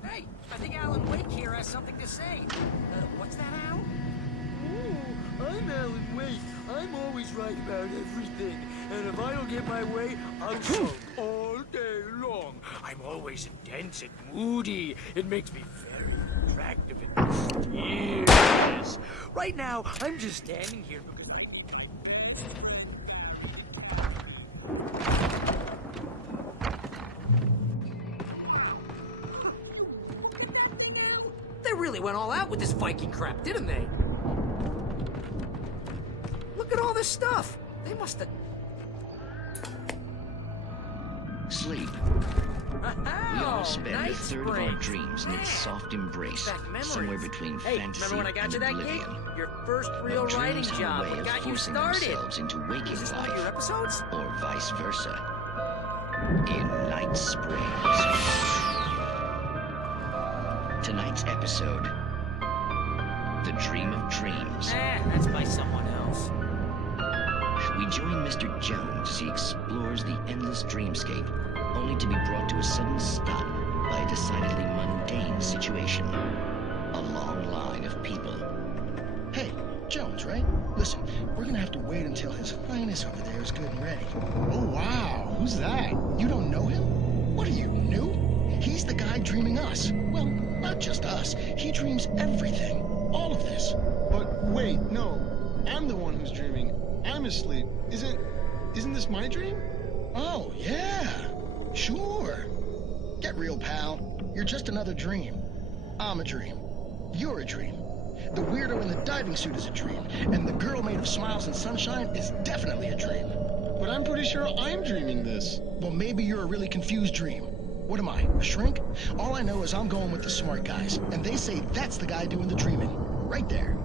Hey, I think Alan Wake here has something to say. What's that, Al? Oh, I'm Alan Wake. I'm always right about everything. And if I don't get my way, I'll sulk all day long. I'm always intense and moody. It makes me very attractive and mysterious. Right now, I'm just standing here because I... They really went all out with this Viking crap, didn't they? Look at all this stuff. They must have... Sleep. We all spend a third of our dreams in its soft embrace, somewhere between fantasy remember when I got and you that oblivion. gig? Your first real But writing dreams have a job. way What of got you forcing started? themselves into waking Is this one of life, your episodes? or vice versa. In Night Springs. Tonight's episode, The Dream of Dreams. That's by someone else. We join Mr. Jones as he explores the endless dreamscape, only to be brought to a sudden stop by a decidedly mundane situation. A long line of people. Hey, Jones, right? Listen, we're gonna have to wait until His Highness over there is good and ready. Oh, wow. Who's that? You don't know him? What are you, new? He's the guy dreaming us. Well, not just us. He dreams everything. All of this. But wait, no. I'm the one who's dreaming. I'm asleep. Isn't this my dream? Oh, yeah. Sure. Get real, pal. You're just another dream. I'm a dream. You're a dream. The weirdo in the diving suit is a dream. And the girl made of smiles and sunshine is definitely a dream. But I'm pretty sure I'm dreaming this. Well, maybe you're a really confused dream. What am I, a shrink? All I know is I'm going with the smart guys. And they say that's the guy doing the dreaming. Right there.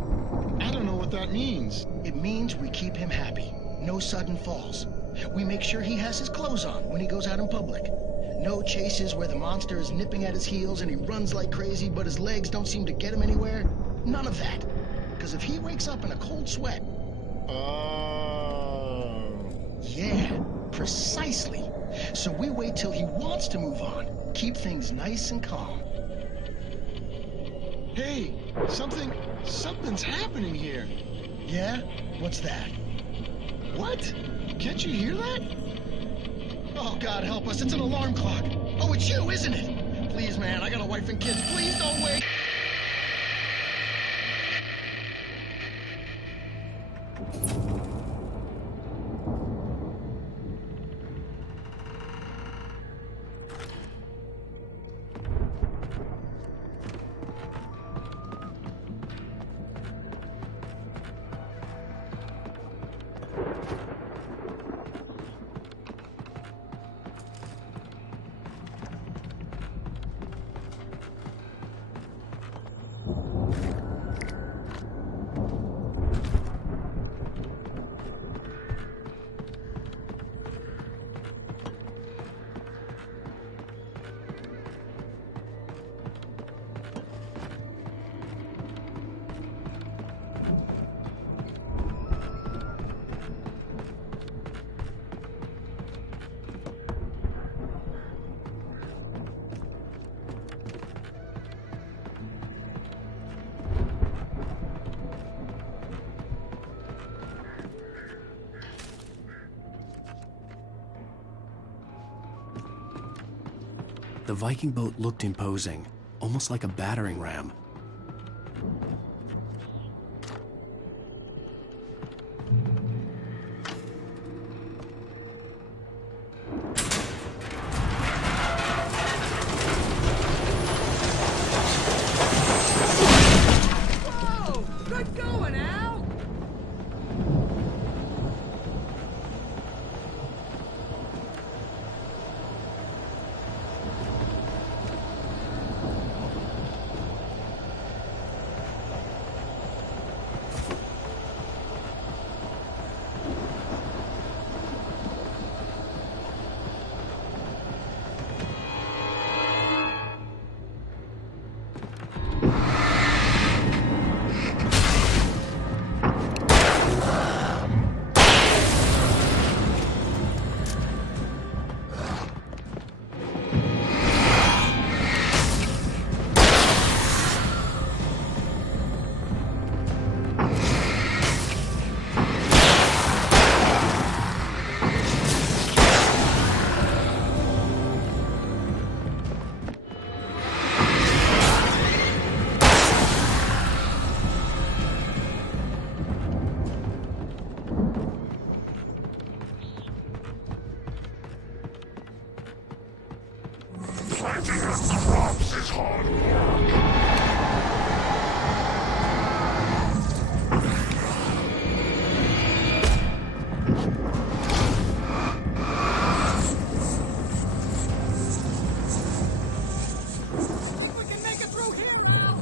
I don't know what that means. It means we keep him happy. No sudden falls. We make sure he has his clothes on when he goes out in public. No chases where the monster is nipping at his heels and he runs like crazy, but his legs don't seem to get him anywhere. None of that. Because if he wakes up in a cold sweat... Oh... Yeah, precisely. So we wait till he wants to move on. Keep things nice and calm. Hey, something's happening here. Yeah? What's that? What? Can't you hear that? Oh, God help us, it's an alarm clock. Oh, it's you, isn't it? Please, man, I got a wife and kids. Please don't wait. The Viking boat looked imposing, almost like a battering ram. doing, Al? Planting crops is hard work. We can make it through here, Al.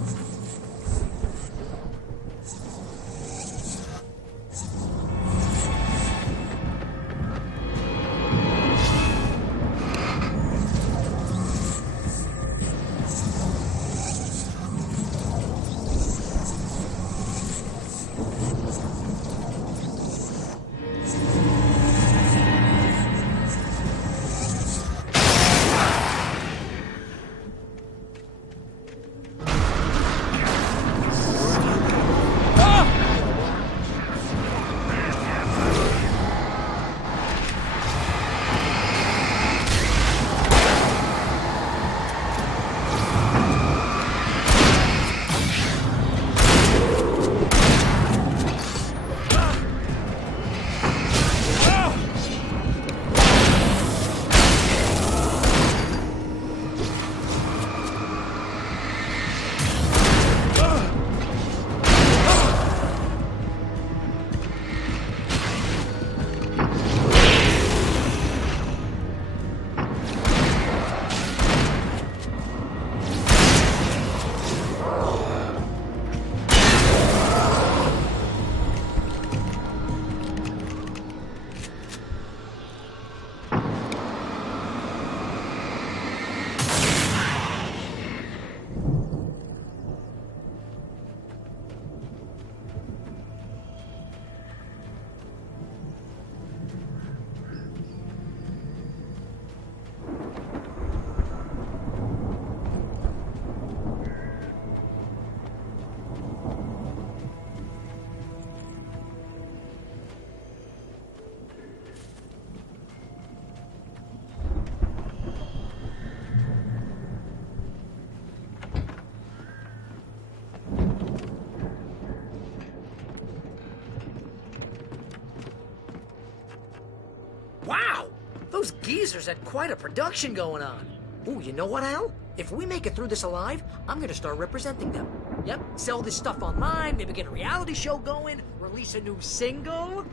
Wow! Those geezers had quite a production going on. Ooh, you know what, Al? If we make it through this alive, I'm gonna start representing them. Yep, sell this stuff online, maybe get a reality show going, release a new single.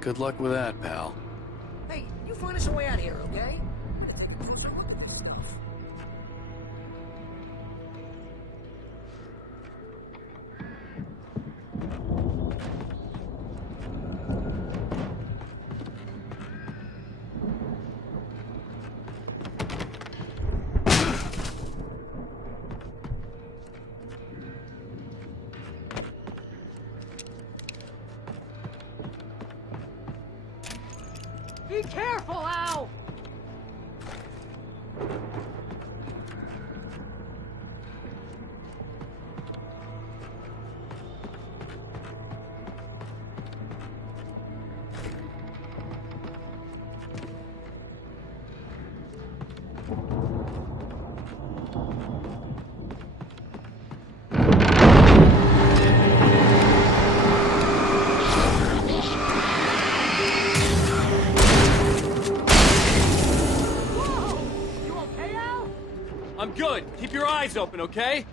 Good luck with that, pal. Hey, you find us a way out of here, okay? I'm gonna take a closer look at this stuff. Be careful, Al! I'm good. Keep your eyes open, okay?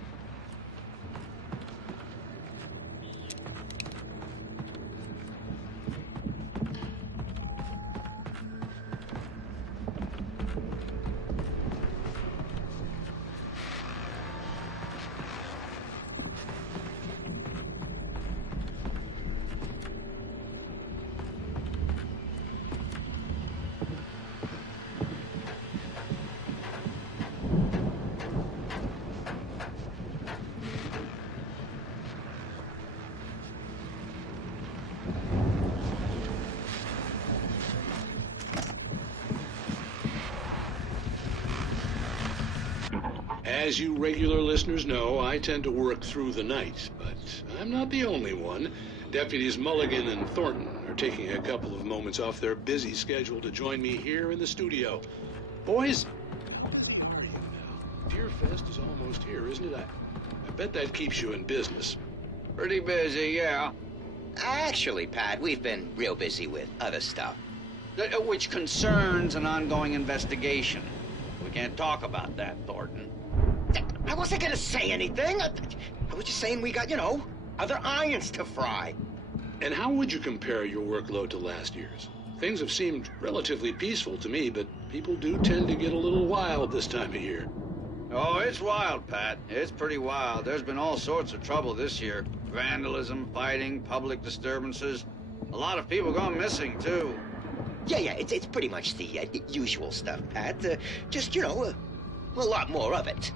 As you regular listeners know, I tend to work through the night, but I'm not the only one. Deputies Mulligan and Thornton are taking a couple of moments off their busy schedule to join me here in the studio. Boys, where are you now? Deerfest is almost here, isn't it? I bet that keeps you in business. Pretty busy, yeah. Actually, Pat, we've been real busy with other stuff. Which concerns an ongoing investigation. We can't talk about that, Thornton. I wasn't gonna say anything. I was just saying we got, other irons to fry. And how would you compare your workload to last year's? Things have seemed relatively peaceful to me, but people do tend to get a little wild this time of year. Oh, it's wild, Pat. It's pretty wild. There's been all sorts of trouble this year. Vandalism, fighting, public disturbances. A lot of people gone missing, too. Yeah, it's pretty much the usual stuff, Pat. Just, a lot more of it.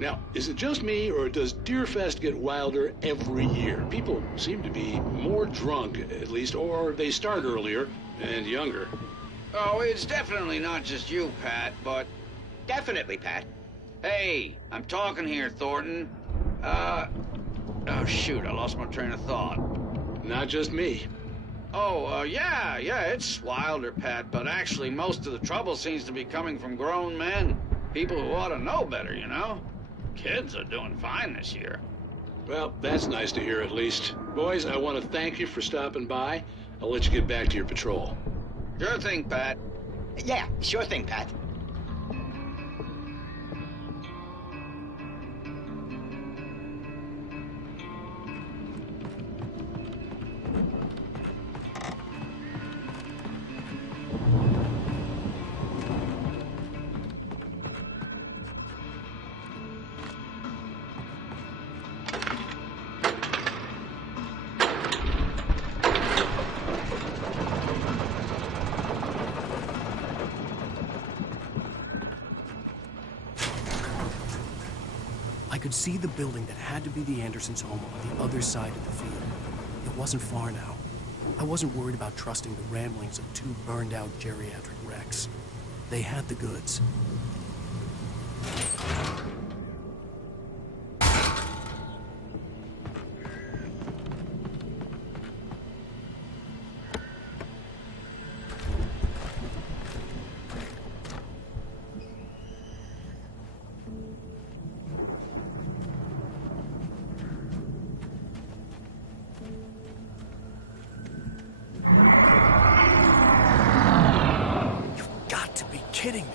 Now, is it just me, or does Deerfest get wilder every year? People seem to be more drunk, at least, or they start earlier and younger. Oh, it's definitely not just you, Pat, but... Definitely, Pat. Hey, I'm talking here, Thornton. Oh, shoot, I lost my train of thought. Not just me. Oh, yeah, it's wilder, Pat, but actually most of the trouble seems to be coming from grown men. People who ought to know better, Kids are doing fine this year. Well, that's nice to hear at least. Boys, I want to thank you for stopping by. I'll let you get back to your patrol. Sure thing, Pat. Yeah, sure thing, Pat. I could see the building that had to be the Andersons' home on the other side of the field. It wasn't far now. I wasn't worried about trusting the ramblings of two burned-out geriatric wrecks. They had the goods. Kidding me.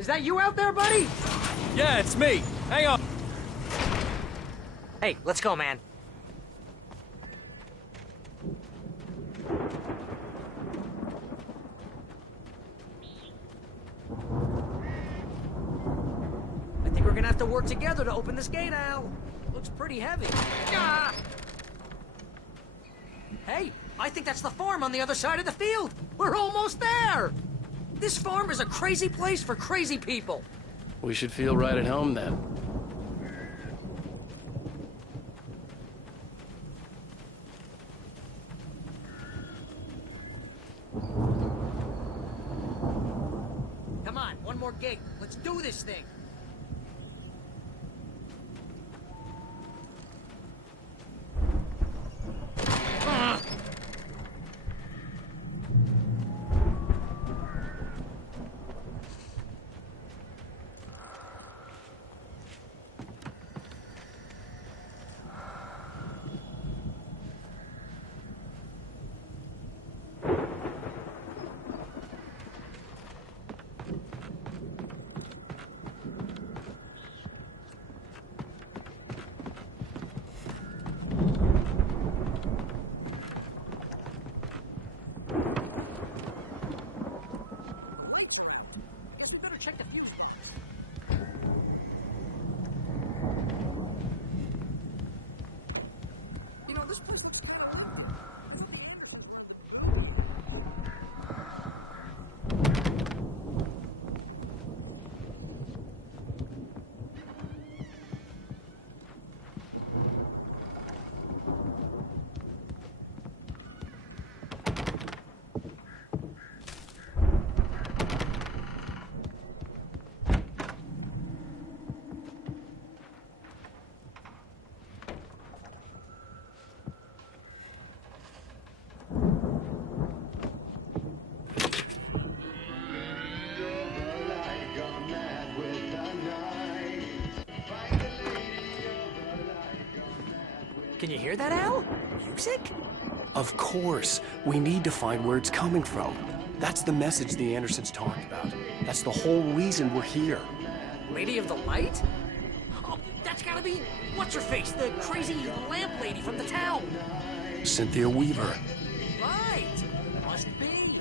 Is that you out there, buddy? Yeah, it's me. Hang on. Hey, let's go, man. I think we're gonna have to work together to open this gate, Al. Looks pretty heavy. Ah! Hey, I think that's the farm on the other side of the field. We're almost there. This farm is a crazy place for crazy people. We should feel right at home then. Come on, one more gate. Let's do this thing. Guess we better check the fuse. You know, this place... Can you hear that, Al? Music? Of course. We need to find where it's coming from. That's the message the Andersons talked about. That's the whole reason we're here. Lady of the Light? Oh, that's gotta be... What's-her-face? The crazy lamp lady from the town. Cynthia Weaver. Right. Must be.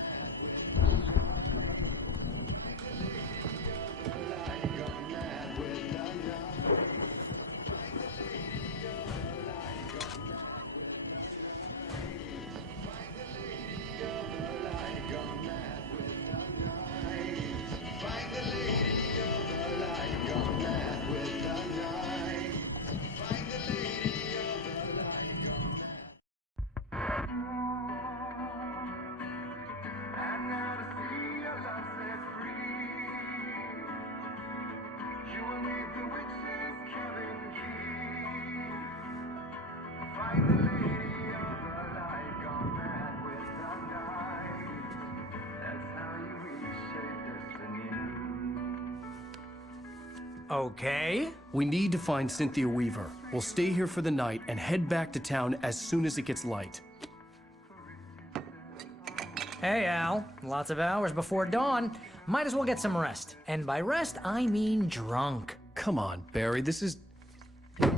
Okay. We need to find Cynthia Weaver. We'll stay here for the night and head back to town as soon as it gets light. Hey, Al. Lots of hours before dawn. Might as well get some rest. And by rest, I mean drunk. Come on, Barry, this is...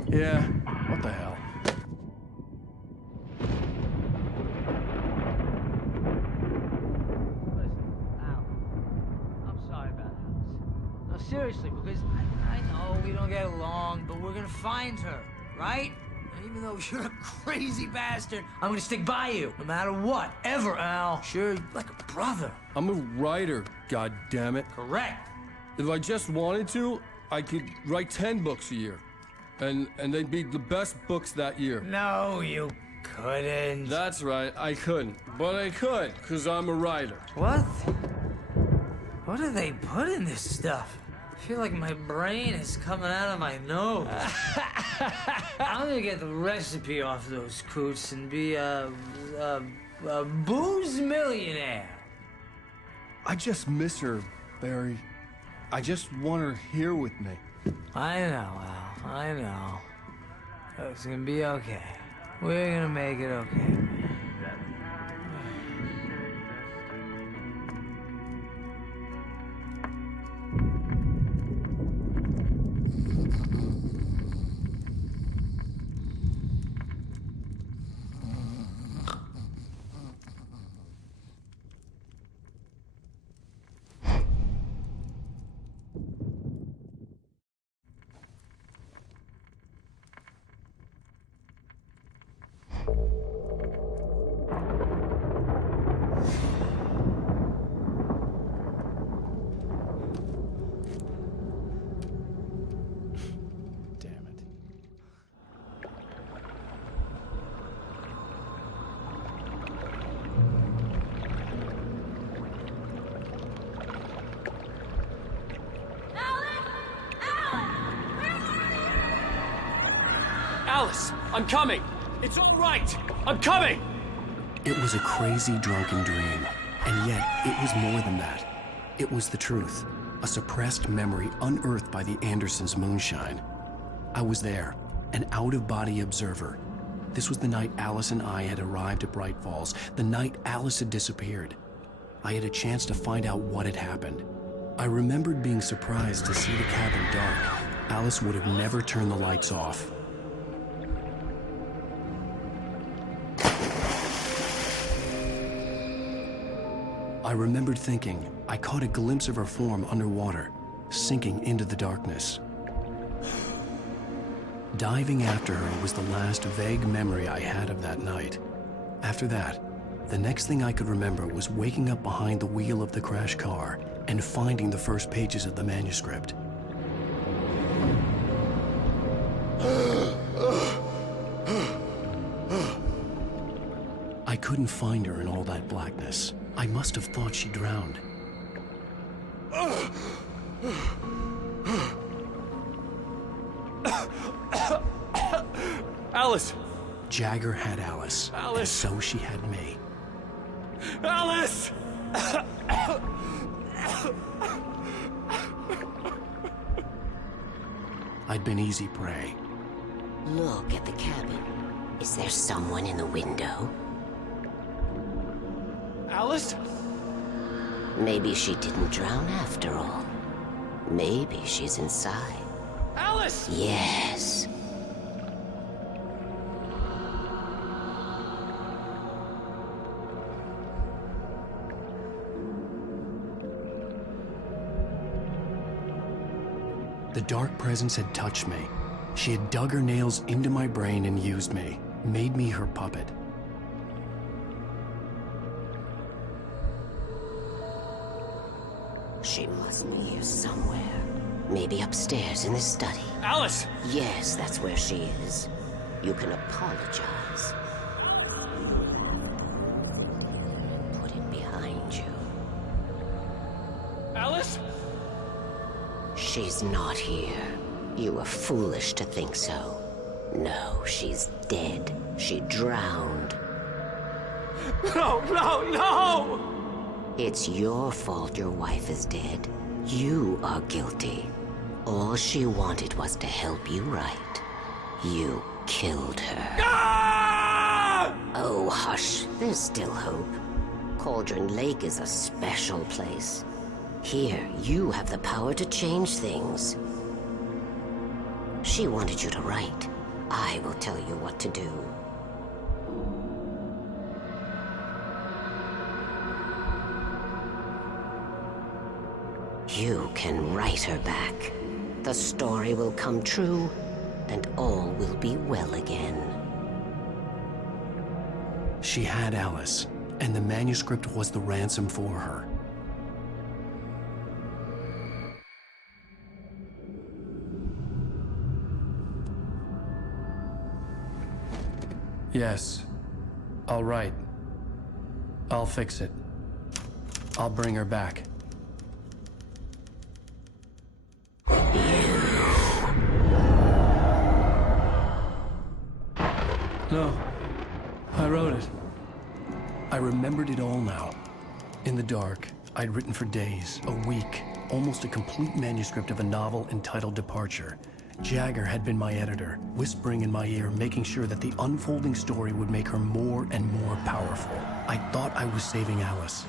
Yeah, what the hell? No, seriously, because I know we don't get along, but we're gonna find her, right? And even though you're a crazy bastard, I'm gonna stick by you, no matter what, ever, Al. Sure, like a brother. I'm a writer, goddammit. Correct. If I just wanted to, I could write 10 books a year. And they'd be the best books that year. No, you couldn't. That's right, I couldn't. But I could, because I'm a writer. What? What do they put in this stuff? I feel like my brain is coming out of my nose. I'm gonna get the recipe off those coots and be a booze millionaire. I just miss her, Barry. I just want her here with me. I know, Al. I know. It's gonna be okay. We're gonna make it okay. I'm coming! It's all right! I'm coming! It was a crazy, drunken dream, and yet it was more than that. It was the truth, a suppressed memory unearthed by the Andersons' moonshine. I was there, an out-of-body observer. This was the night Alice and I had arrived at Bright Falls, the night Alice had disappeared. I had a chance to find out what had happened. I remembered being surprised to see the cabin dark. Alice would have never turned the lights off. I remembered thinking I caught a glimpse of her form underwater, sinking into the darkness. Diving after her was the last vague memory I had of that night. After that, the next thing I could remember was waking up behind the wheel of the crashed car and finding the first pages of the manuscript. I couldn't find her in all that blackness. I must have thought she drowned. Alice! Jagger had Alice. Alice! And so she had me. Alice! I'd been easy prey. Look at the cabin. Is there someone in the window? Alice? Maybe she didn't drown after all. Maybe she's inside. Alice! Yes. The dark presence had touched me. She had dug her nails into my brain and used me, made me her puppet. She must be here somewhere. Maybe upstairs in the study. Alice! Yes, that's where she is. You can apologize. Put it behind you. Alice? She's not here. You were foolish to think so. No, she's dead. She drowned. No, no, no! It's your fault your wife is dead. You are guilty. All she wanted was to help you right. You killed her. Ah! Oh, hush. There's still hope. Cauldron Lake is a special place. Here, you have the power to change things. She wanted you to write. I will tell you what to do. You can write her back. The story will come true, and all will be well again. She had Alice, and the manuscript was the ransom for her. Yes. All right. I'll fix it. I'll bring her back. No. I wrote it. I remembered it all now. In the dark, I'd written for days, a week, almost a complete manuscript of a novel entitled Departure. Jagger had been my editor, whispering in my ear, making sure that the unfolding story would make her more and more powerful. I thought I was saving Alice.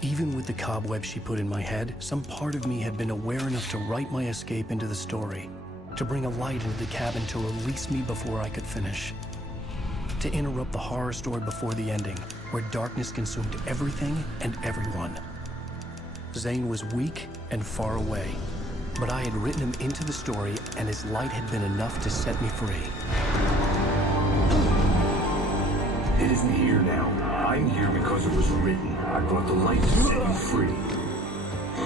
Even with the cobweb she put in my head, some part of me had been aware enough to write my escape into the story, to bring a light into the cabin to release me before I could finish, to interrupt the horror story before the ending, where darkness consumed everything and everyone. Zane was weak and far away, but I had written him into the story, and his light had been enough to set me free. It isn't here now. I'm here because it was written. I brought the light to set you free.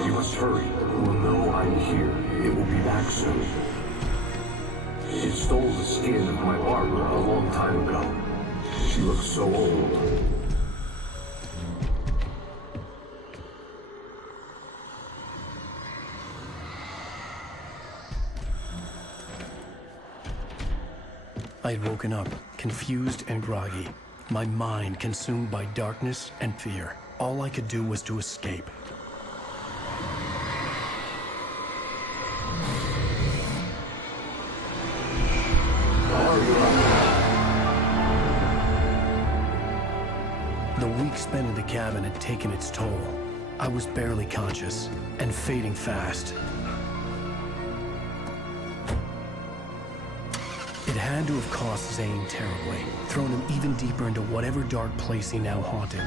You must hurry. We'll know I'm here. It will be back soon. It stole the skin of my Barbara a long time ago. She looks so old. I had woken up, confused and groggy, my mind consumed by darkness and fear. All I could do was to escape. The week spent in the cabin had taken its toll. I was barely conscious, and fading fast. It had to have cost Zane terribly, thrown him even deeper into whatever dark place he now haunted.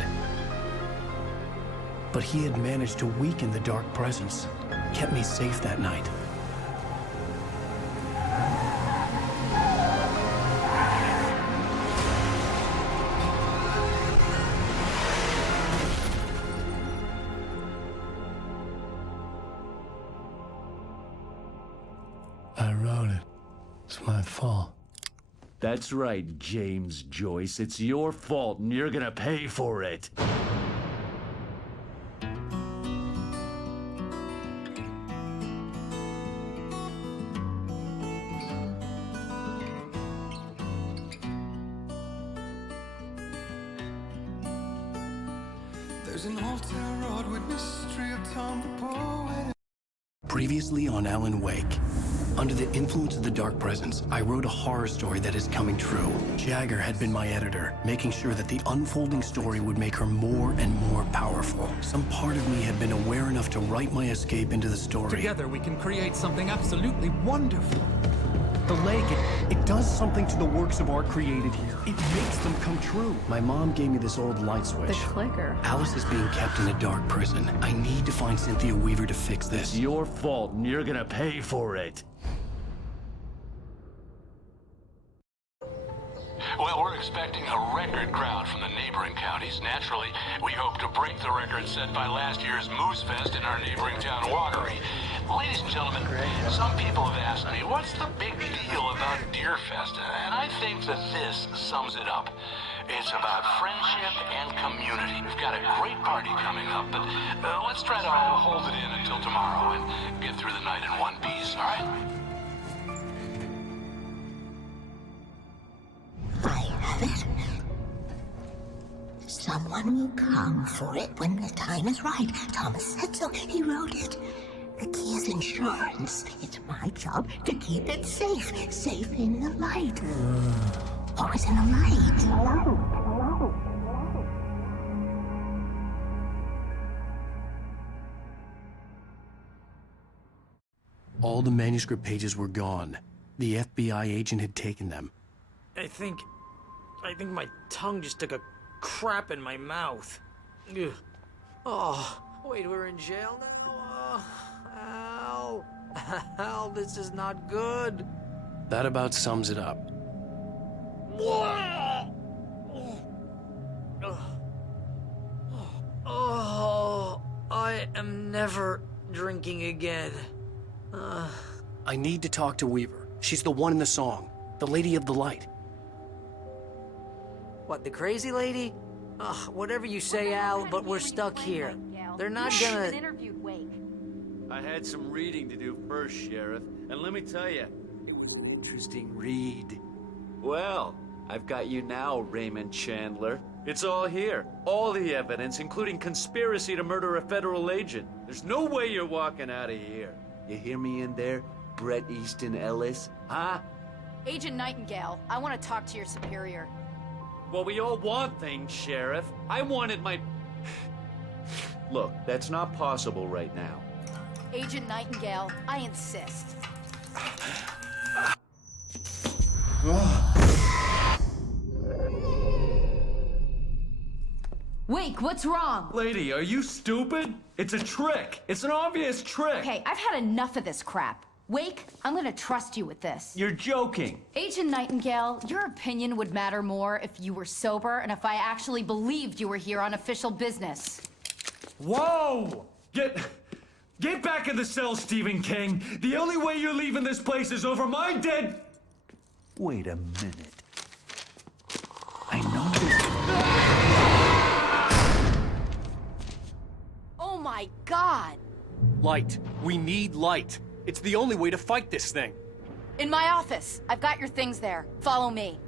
But he had managed to weaken the dark presence, kept me safe that night. I wrote it. It's my fault. That's right, James Joyce. It's your fault, and you're gonna pay for it. There's an old town road with mystery of Tom the poet. Previously on Alan Wake. Under the influence of the dark presence, I wrote a horror story that is coming true. Jagger had been my editor, making sure that the unfolding story would make her more and more powerful. Some part of me had been aware enough to write my escape into the story. Together we can create something absolutely wonderful. The lake, it does something to the works of art created here. It makes them come true. My mom gave me this old light switch. The clicker. Alice is being kept in a dark prison. I need to find Cynthia Weaver to fix this. It's your fault, and you're gonna pay for it. Well, we're expecting a record crowd from the neighboring counties. Naturally, we hope to break the record set by last year's Moose Fest in our neighboring town, Watery. Ladies and gentlemen, some people have asked me, what's the big deal about Deerfest? And I think that this sums it up. It's about friendship and community. We've got a great party coming up, but let's try to hold it in until tomorrow and get through the night in one piece, all right? I have it. Someone will come for it when the time is right. Thomas said so. He wrote it. The key is insurance. It's my job to keep it safe. Safe in the light. Always in the light. All the manuscript pages were gone. The FBI agent had taken them. I think my tongue just took a crap in my mouth. Ugh. Oh, wait, we're in jail now? Al, Al, this is not good. That about sums it up. Oh, I am never drinking again. I need to talk to Weaver. She's the one in the song. The Lady of the Light. What, the crazy lady? Ugh, whatever you say, Al, but we're stuck here. They're not gonna... I had some reading to do first, Sheriff, and let me tell you, it was an interesting read. Well, I've got you now, Raymond Chandler. It's all here. All the evidence, including conspiracy to murder a federal agent. There's no way you're walking out of here. You hear me in there, Bret Easton Ellis? Huh? Agent Nightingale, I want to talk to your superior. Well, we all want things, Sheriff. I wanted my... Look, that's not possible right now. Agent Nightingale, I insist. Wake, what's wrong? Lady, are you stupid? It's a trick. It's an obvious trick. Okay, I've had enough of this crap. Wake, I'm gonna trust you with this. You're joking. Agent Nightingale, your opinion would matter more if you were sober and if I actually believed you were here on official business. Whoa! Get back in the cell, Stephen King. The only way you're leaving this place is over my dead... Wait a minute. I know this... Oh my God! Light. We need light. It's the only way to fight this thing. In my office. I've got your things there. Follow me.